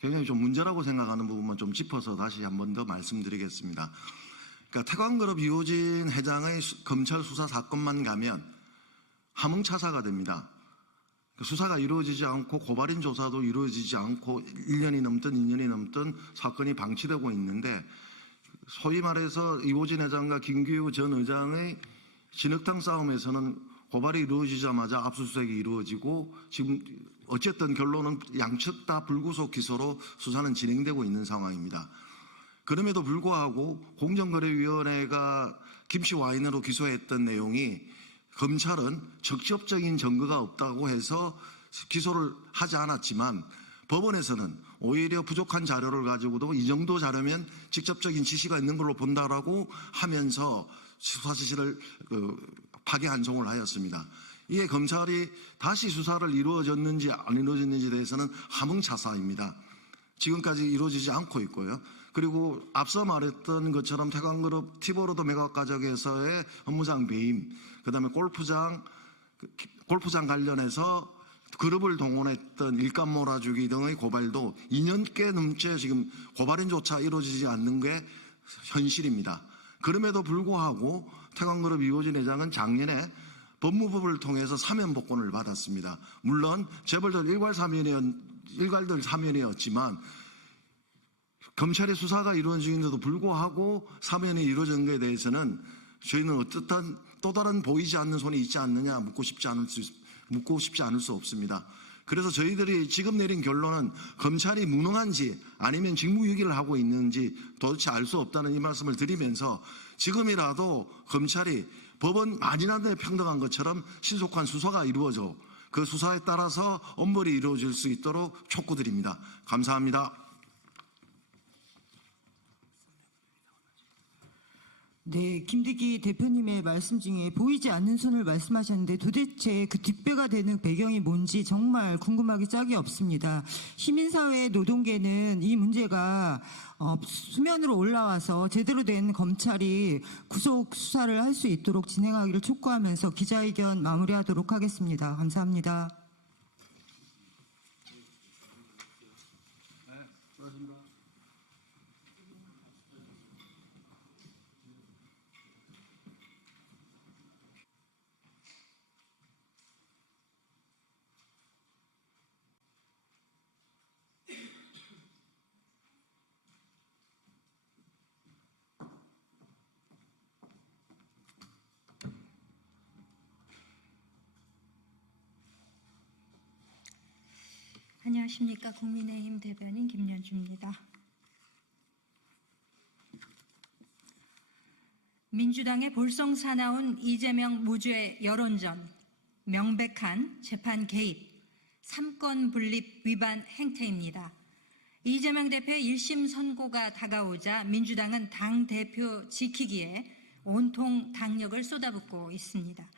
굉장히 좀 문제라고 생각하는 부분만 좀 짚어서 다시 한 번 더 말씀드리겠습니다. 그러니까 태광그룹 이호진 회장의 검찰 수사 사건만 가면 함흥차사가 됩니다. 수사가 이루어지지 않고 고발인 조사도 이루어지지 않고 1년이 넘든 2년이 넘든 사건이 방치되고 있는데 소위 말해서 이호진 회장과 김규우 전 의장의 진흙탕 싸움에서는 고발이 이루어지자마자 압수수색이 이루어지고 지금 어쨌든 결론은 양측 다 불구속 기소로 수사는 진행되고 있는 상황입니다. 그럼에도 불구하고 공정거래위원회가 김씨 와인으로 기소했던 내용이 검찰은 직접적인 증거가 없다고 해서 기소를 하지 않았지만 법원에서는 오히려 부족한 자료를 가지고도 이 정도 자료면 직접적인 지시가 있는 걸로 본다라고 하면서 수사 지시를 파기환송을 하였습니다. 이에 검찰이 다시 수사를 이루어졌는지 안 이루어졌는지에 대해서는 함흥차사입니다. 지금까지 이루어지지 않고 있고요. 그리고 앞서 말했던 것처럼 태광그룹 티보로드 매각가족에서의 업무상 배임, 그다음에 골프장 관련해서 그룹을 동원했던 일감 몰아주기 등의 고발도 2년 꽤 넘게 지금 고발인조차 이루어지지 않는 게 현실입니다. 그럼에도 불구하고 태광그룹 이호진 회장은 작년에 법무부를 통해서 사면 복권을 받았습니다. 물론 재벌들 일괄들 사면이었지만 검찰의 수사가 이루어지는데도 불구하고 사면이 이루어진 것에 대해서는 저희는 어떻든 또 다른 보이지 않는 손이 있지 않느냐 묻고 싶지 않을 수 없습니다. 그래서 저희들이 지금 내린 결론은 검찰이 무능한지 아니면 직무유기를 하고 있는지 도대체 알 수 없다는 이 말씀을 드리면서 지금이라도 검찰이 법은 만인한데 평등한 것처럼 신속한 수사가 이루어져 그 수사에 따라서 엄벌이 이루어질 수 있도록 촉구드립니다. 감사합니다. 네, 김대기 대표님의 말씀 중에 보이지 않는 손을 말씀하셨는데 도대체 그 뒷배가 되는 배경이 뭔지 정말 궁금하기 짝이 없습니다. 시민사회 노동계는 이 문제가 수면으로 올라와서 제대로 된 검찰이 구속 수사를 할 수 있도록 진행하기를 촉구하면서 기자회견 마무리하도록 하겠습니다. 감사합니다. 안녕하십니까. 국민의힘 대변인 김연주입니다. 민주당의 볼성 사나운 이재명 무죄 여론전, 명백한 재판 개입, 삼권 분립 위반 행태입니다. 이재명 대표의 1심 선고가 다가오자 민주당은 당 대표 지키기에 온통 당력을 쏟아붓고 있습니다.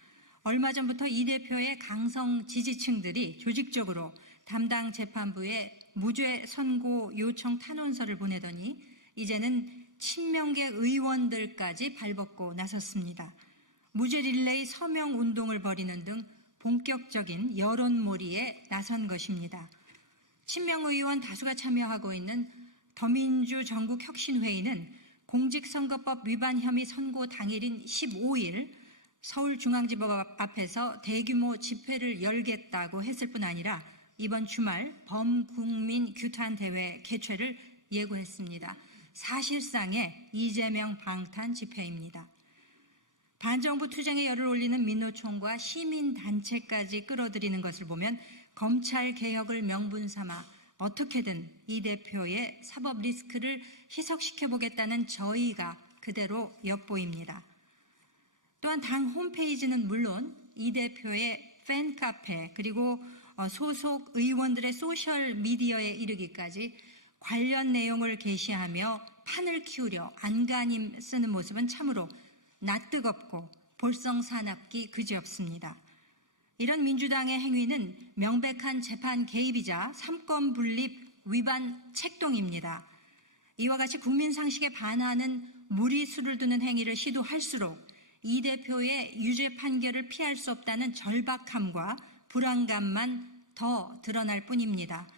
얼마 전부터 이 대표의 강성 지지층들이 조직적으로 담당 재판부에 무죄 선고 요청 탄원서를 보내더니 이제는 친명계 의원들까지 발벗고 나섰습니다. 무죄 릴레이 서명 운동을 벌이는 등 본격적인 여론몰이에 나선 것입니다. 친명 의원 다수가 참여하고 있는 더민주 전국혁신회의는 공직선거법 위반 혐의 선고 당일인 15일 서울중앙지법 앞에서 대규모 집회를 열겠다고 했을 뿐 아니라 이번 주말 범국민 규탄 대회 개최를 예고했습니다. 사실상의 이재명 방탄 집회입니다. 반정부 투쟁에 열을 올리는 민노총과 시민단체까지 끌어들이는 것을 보면 검찰 개혁을 명분 삼아 어떻게든 이 대표의 사법 리스크를 희석시켜보겠다는 저의가 그대로 엿보입니다. 또한 당 홈페이지는 물론 이 대표의 팬카페 그리고 소속 의원들의 소셜 미디어에 이르기까지 관련 내용을 게시하며 판을 키우려 안간힘 쓰는 모습은 참으로 낯뜨겁고 볼썽사납기 그지없습니다. 이런 민주당의 행위는 명백한 재판 개입이자 삼권 분립 위반 책동입니다. 이와 같이 국민 상식에 반하는 무리수를 두는 행위를 시도할수록 이 대표의 유죄 판결을 피할 수 없다는 절박함과 불안감만 더 드러날 뿐입니다.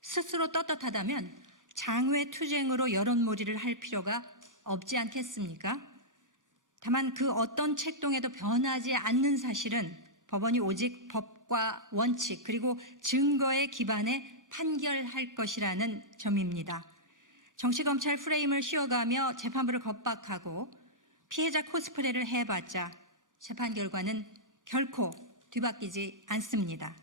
스스로 떳떳하다면 장외투쟁으로 여론몰이를 할 필요가 없지 않겠습니까? 다만 그 어떤 책동에도 변하지 않는 사실은 법원이 오직 법과 원칙 그리고 증거에 기반해 판결할 것이라는 점입니다. 정치검찰 프레임을 씌워가며 재판부를 겁박하고 피해자 코스프레를 해봤자 재판 결과는 결코 뒤바뀌지 않습니다.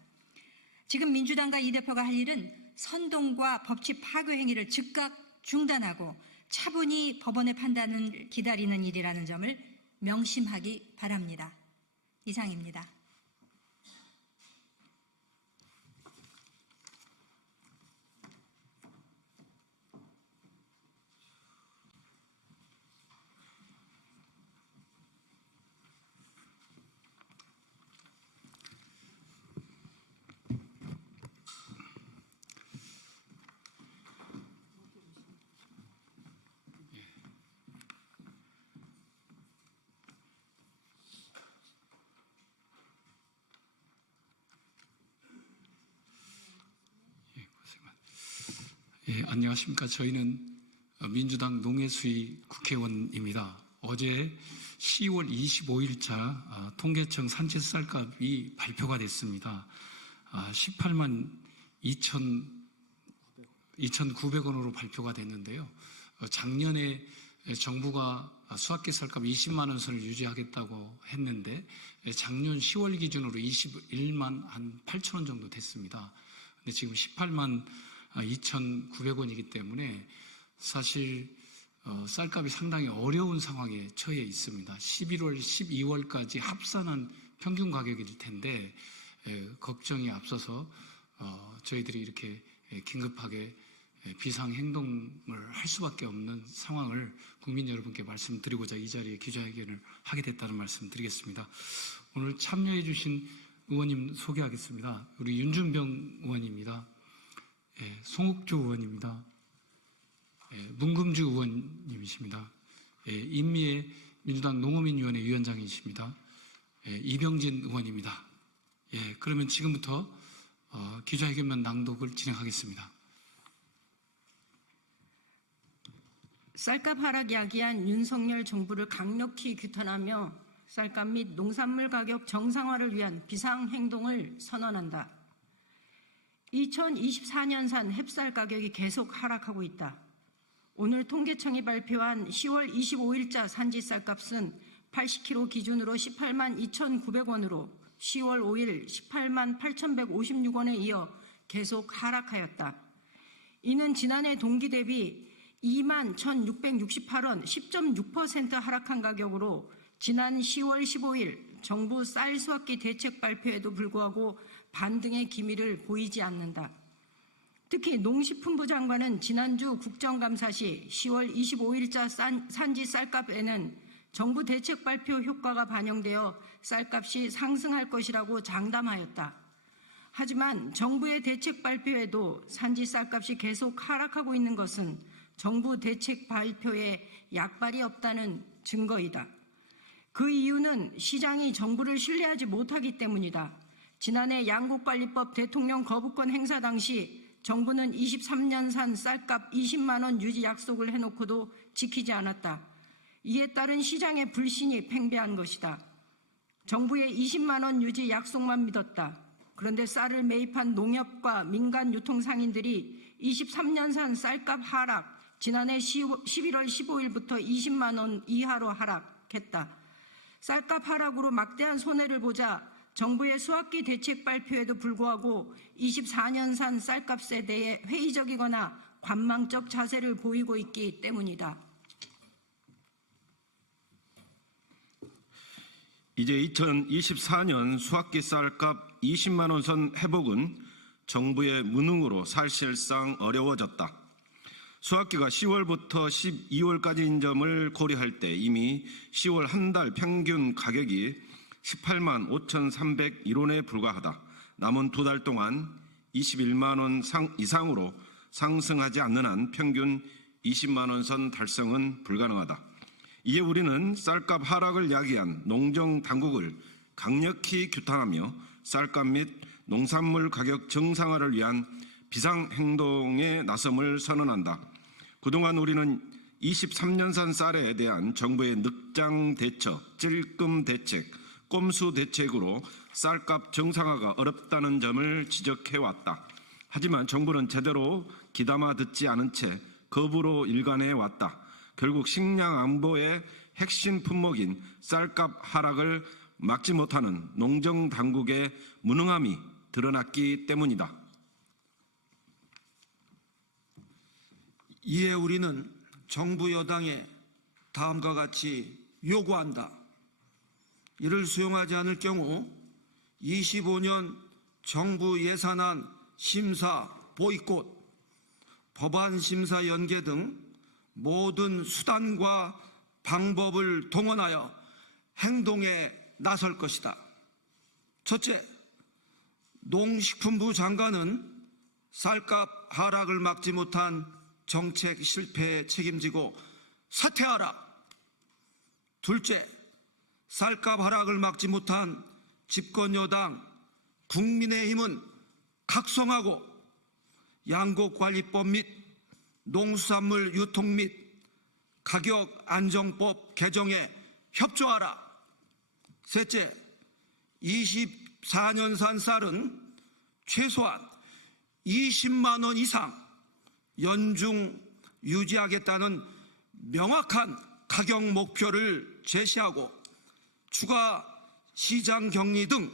지금 민주당과 이 대표가 할 일은 선동과 법치 파괴 행위를 즉각 중단하고 차분히 법원의 판단을 기다리는 일이라는 점을 명심하기 바랍니다. 이상입니다. 안녕하십니까. 저희는 민주당 농해수위 국회의원입니다. 어제 10월 25일자 통계청 산채 쌀값이 발표가 됐습니다. 18만 2,900원으로 발표가 됐는데요. 작년에 정부가 수확기 쌀값 20만 원 선을 유지하겠다고 했는데 작년 10월 기준으로 21만 한 8천 원 정도 됐습니다. 근데 지금 18만 2,900원이기 때문에 사실 쌀값이 상당히 어려운 상황에 처해 있습니다. 11월, 12월까지 합산한 평균 가격일 텐데 걱정이 앞서서 저희들이 이렇게 긴급하게 비상행동을 할 수밖에 없는 상황을 국민 여러분께 말씀드리고자 이 자리에 기자회견을 하게 됐다는 말씀 드리겠습니다. 오늘 참여해 주신 의원님 소개하겠습니다. 우리 윤준병 의원입니다. 송욱조 의원입니다. 문금주 의원님이십니다. 임미애 민주당 농어민위원회 위원장이십니다. 이병진 의원입니다. 그러면 지금부터 기자회견문 낭독을 진행하겠습니다. 쌀값 하락 야기한 윤석열 정부를 강력히 규탄하며 쌀값 및 농산물 가격 정상화를 위한 비상행동을 선언한다. 2024년산 햅쌀 가격이 계속 하락하고 있다. 오늘 통계청이 발표한 10월 25일자 산지 쌀값은 80kg 기준으로 18만 2,900원으로 10월 5일 18만 8,156원에 이어 계속 하락하였다. 이는 지난해 동기 대비 2만 1,668원 10.6% 하락한 가격으로 지난 10월 15일 정부 쌀 수확기 대책 발표에도 불구하고 반등의 기미를 보이지 않는다. 특히 농식품부 장관은 지난주 국정감사 시 10월 25일자 산지 쌀값에는 정부 대책 발표 효과가 반영되어 쌀값이 상승할 것이라고 장담하였다. 하지만 정부의 대책 발표에도 산지 쌀값이 계속 하락하고 있는 것은 정부 대책 발표에 약발이 없다는 증거이다. 그 이유는 시장이 정부를 신뢰하지 못하기 때문이다. 지난해 양국관리법 대통령 거부권 행사 당시 정부는 23년산 쌀값 20만 원 유지 약속을 해놓고도 지키지 않았다. 이에 따른 시장의 불신이 팽배한 것이다. 정부의 20만 원 유지 약속만 믿었다. 그런데 쌀을 매입한 농협과 민간 유통상인들이 23년산 쌀값 하락, 지난해 11월 15일부터 20만 원 이하로 하락했다. 쌀값 하락으로 막대한 손해를 보자 정부의 수확기 대책 발표에도 불구하고 24년산 쌀값에 대해 회의적이거나 관망적 자세를 보이고 있기 때문이다. 이제 2024년 수학기 쌀값 20만 원 선 회복은 정부의 무능으로 사실상 어려워졌다. 수학기가 10월부터 12월까지인 점을 고려할 때 이미 10월 한 달 평균 가격이 18만 5,301원에 불과하다. 남은 두 달 동안 21만 원 이상으로 상승하지 않는 한 평균 20만 원 선 달성은 불가능하다. 이에 우리는 쌀값 하락을 야기한 농정 당국을 강력히 규탄하며 쌀값 및 농산물 가격 정상화를 위한 비상행동에 나섬을 선언한다. 그동안 우리는 23년산 쌀에 대한 정부의 늑장 대처, 찔끔 대책, 꼼수 대책으로 쌀값 정상화가 어렵다는 점을 지적해왔다. 하지만 정부는 제대로 귀담아 듣지 않은 채 거부로 일관해 왔다. 결국 식량 안보의 핵심 품목인 쌀값 하락을 막지 못하는 농정 당국의 무능함이 드러났기 때문이다. 이에 우리는 정부 여당에 다음과 같이 요구한다. 이를 수용하지 않을 경우 25년 정부 예산안 심사 보이콧, 법안 심사 연계 등 모든 수단과 방법을 동원하여 행동에 나설 것이다. 첫째, 농식품부 장관은 쌀값 하락을 막지 못한 정책 실패에 책임지고 사퇴하라. 둘째, 쌀값 하락을 막지 못한 집권 여당 국민의힘은 각성하고 양곡관리법 및 농수산물 유통 및 가격 안정법 개정에 협조하라. 셋째, 24년산 쌀은 최소한 20만 원 이상 연중 유지하겠다는 명확한 가격 목표를 제시하고 추가 시장 격리 등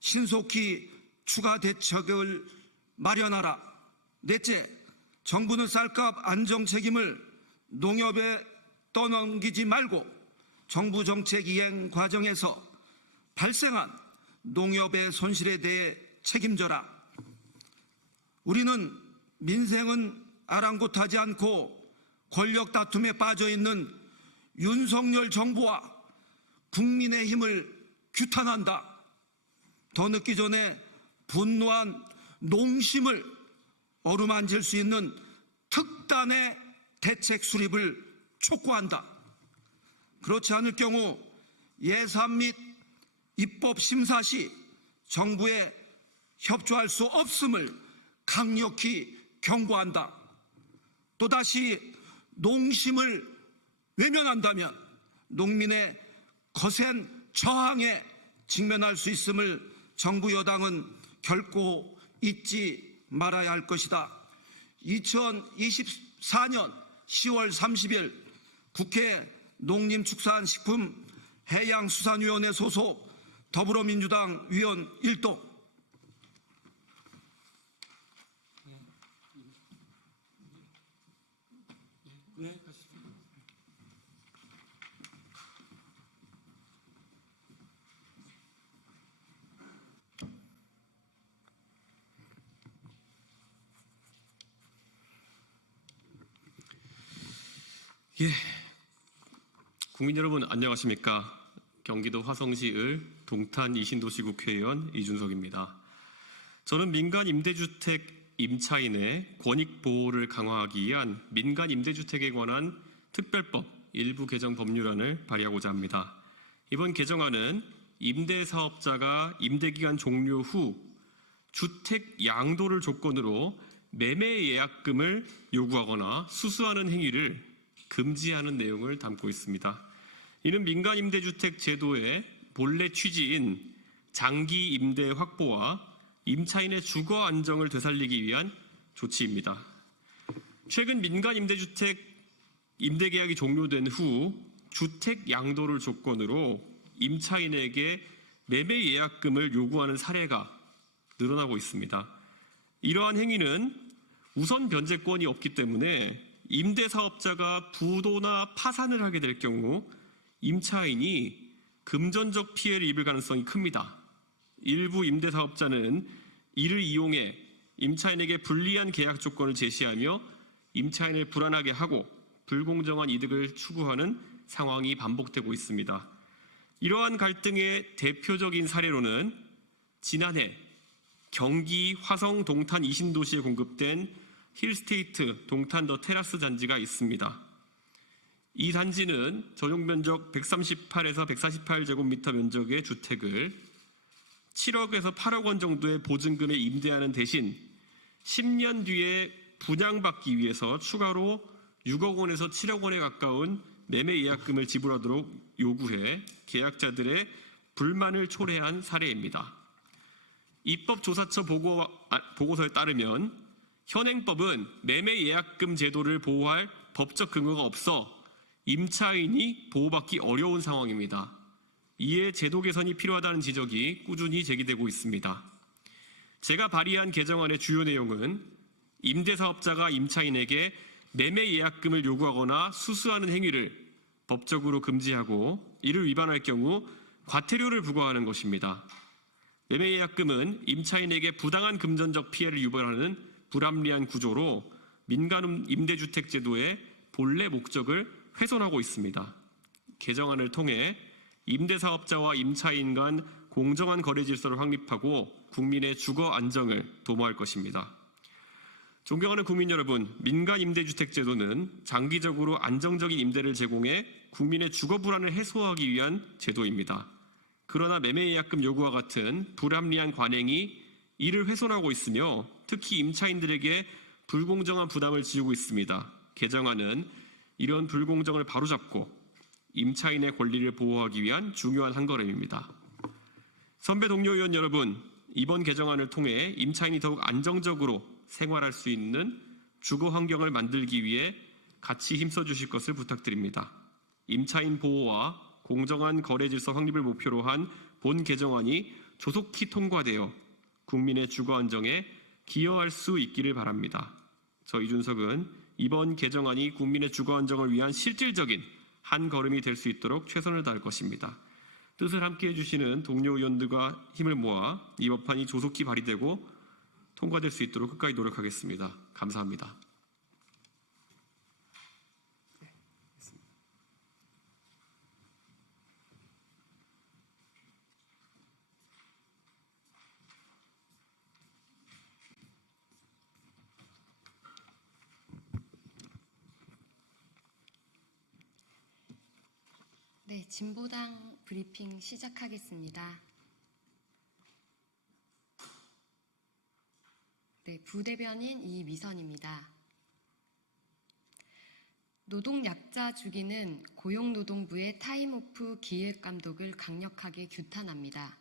신속히 추가 대책을 마련하라. 넷째, 정부는 쌀값 안정 책임을 농협에 떠넘기지 말고 정부 정책 이행 과정에서 발생한 농협의 손실에 대해 책임져라. 우리는 민생은 아랑곳하지 않고 권력 다툼에 빠져 있는 윤석열 정부와 국민의힘을 규탄한다. 더 늦기 전에 분노한 농심을 어루만질 수 있는 특단의 대책 수립을 촉구한다. 그렇지 않을 경우 예산 및 입법 심사 시 정부에 협조할 수 없음을 강력히 경고한다. 또다시 농심을 외면한다면 농민의 거센 저항에 직면할 수 있음을 정부 여당은 결코 잊지 말아야 할 것이다. 2024년 10월 30일 국회 농림축산식품해양수산위원회 소속 더불어민주당 위원 1동. 국민 여러분 안녕하십니까? 경기도 화성시을 동탄 이신도시 국회의원 이준석입니다. 저는 민간 임대주택 임차인의 권익 보호를 강화하기 위한 민간 임대주택에 관한 특별법 일부 개정 법률안을 발의하고자 합니다. 이번 개정안은 임대사업자가 임대기간 종료 후 주택 양도를 조건으로 매매 예약금을 요구하거나 수수하는 행위를 금지하는 내용을 담고 있습니다. 이는 민간 임대주택 제도의 본래 취지인 장기 임대 확보와 임차인의 주거 안정을 되살리기 위한 조치입니다. 최근 민간 임대주택 임대계약이 종료된 후 주택 양도를 조건으로 임차인에게 매매 예약금을 요구하는 사례가 늘어나고 있습니다. 이러한 행위는 우선 변제권이 없기 때문에 임대사업자가 부도나 파산을 하게 될 경우 임차인이 금전적 피해를 입을 가능성이 큽니다. 일부 임대사업자는 이를 이용해 임차인에게 불리한 계약 조건을 제시하며 임차인을 불안하게 하고 불공정한 이득을 추구하는 상황이 반복되고 있습니다. 이러한 갈등의 대표적인 사례로는 지난해 경기 화성 동탄 이신도시에 공급된 힐스테이트 동탄 더 테라스 단지가 있습니다. 이 단지는 전용 면적 138에서 148제곱미터 면적의 주택을 7억에서 8억 원 정도의 보증금에 임대하는 대신 10년 뒤에 분양받기 위해서 추가로 6억 원에서 7억 원에 가까운 매매 예약금을 지불하도록 요구해 계약자들의 불만을 초래한 사례입니다. 입법조사처 보고서에 따르면 현행법은 매매 예약금 제도를 보호할 법적 근거가 없어 임차인이 보호받기 어려운 상황입니다. 이에 제도 개선이 필요하다는 지적이 꾸준히 제기되고 있습니다. 제가 발의한 개정안의 주요 내용은 임대사업자가 임차인에게 매매 예약금을 요구하거나 수수하는 행위를 법적으로 금지하고 이를 위반할 경우 과태료를 부과하는 것입니다. 매매 예약금은 임차인에게 부당한 금전적 피해를 유발하는 불합리한 구조로 민간 임대주택 제도의 본래 목적을 훼손하고 있습니다. 개정안을 통해 임대사업자와 임차인 간 공정한 거래 질서를 확립하고 국민의 주거 안정을 도모할 것입니다. 존경하는 국민 여러분, 민간 임대주택 제도는 장기적으로 안정적인 임대를 제공해 국민의 주거 불안을 해소하기 위한 제도입니다. 그러나 매매 예약금 요구와 같은 불합리한 관행이 이를 훼손하고 있으며 특히 임차인들에게 불공정한 부담을 지우고 있습니다. 개정안은 이런 불공정을 바로잡고 임차인의 권리를 보호하기 위한 중요한 한걸음입니다. 선배 동료 의원 여러분, 이번 개정안을 통해 임차인이 더욱 안정적으로 생활할 수 있는 주거 환경을 만들기 위해 같이 힘써 주실 것을 부탁드립니다. 임차인 보호와 공정한 거래 질서 확립을 목표로 한 본 개정안이 조속히 통과되어 국민의 주거 안정에 기여할 수 있기를 바랍니다. 저 이준석은 이번 개정안이 국민의 주거 안정을 위한 실질적인 한 걸음이 될 수 있도록 최선을 다할 것입니다. 뜻을 함께 해주시는 동료 의원들과 힘을 모아 이 법안이 조속히 발의되고 통과될 수 있도록 끝까지 노력하겠습니다. 감사합니다. 네, 진보당 브리핑 시작하겠습니다. 네, 부대변인 이미선입니다. 노동약자 주기는 고용노동부의 타임오프 기획감독을 강력하게 규탄합니다.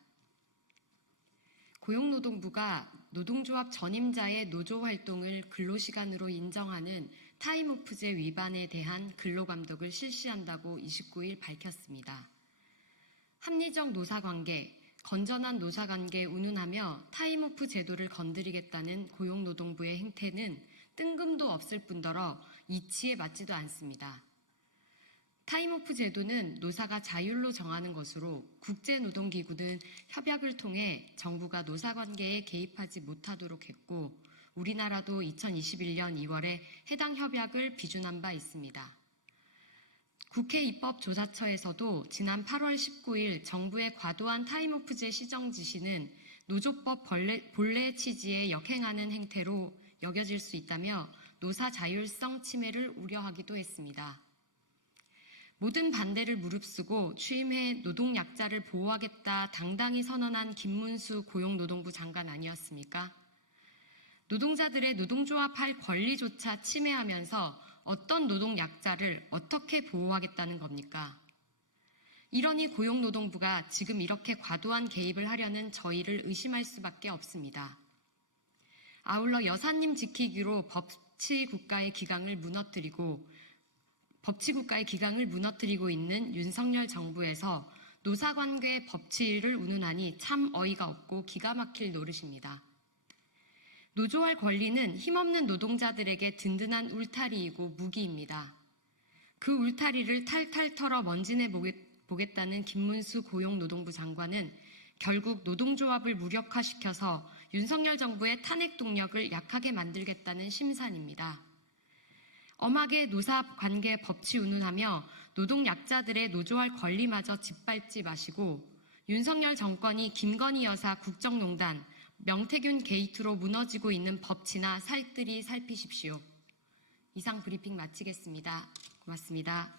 고용노동부가 노동조합 전임자의 노조활동을 근로시간으로 인정하는 타임오프제 위반에 대한 근로감독을 실시한다고 29일 밝혔습니다. 합리적 노사관계, 건전한 노사관계 운운하며 타임오프 제도를 건드리겠다는 고용노동부의 행태는 뜬금도 없을 뿐더러 이치에 맞지도 않습니다. 타임오프 제도는 노사가 자율로 정하는 것으로 국제노동기구는 협약을 통해 정부가 노사관계에 개입하지 못하도록 했고 우리나라도 2021년 2월에 해당 협약을 비준한 바 있습니다. 국회 입법조사처에서도 지난 8월 19일 정부의 과도한 타임오프제 시정 지시는 노조법 본래 취지에 역행하는 행태로 여겨질 수 있다며 노사 자율성 침해를 우려하기도 했습니다. 모든 반대를 무릅쓰고 취임해 노동약자를 보호하겠다 당당히 선언한 김문수 고용노동부 장관 아니었습니까? 노동자들의 노동조합할 권리조차 침해하면서 어떤 노동약자를 어떻게 보호하겠다는 겁니까? 이러니 고용노동부가 지금 이렇게 과도한 개입을 하려는 저희를 의심할 수밖에 없습니다. 아울러 여사님 지키기로 법치국가의 기강을 무너뜨리고 있는 윤석열 정부에서 노사관계 법치를 운운하니 참 어이가 없고 기가 막힐 노릇입니다. 노조할 권리는 힘없는 노동자들에게 든든한 울타리이고 무기입니다. 그 울타리를 탈탈 털어 보겠다는 김문수 고용노동부 장관은 결국 노동조합을 무력화시켜서 윤석열 정부의 탄핵 동력을 약하게 만들겠다는 심산입니다. 엄하게 노사관계 법치 운운하며 노동 약자들의 노조할 권리마저 짓밟지 마시고 윤석열 정권이 김건희 여사 국정농단, 명태균 게이트로 무너지고 있는 법치나 살뜰히 살피십시오. 이상 브리핑 마치겠습니다. 고맙습니다.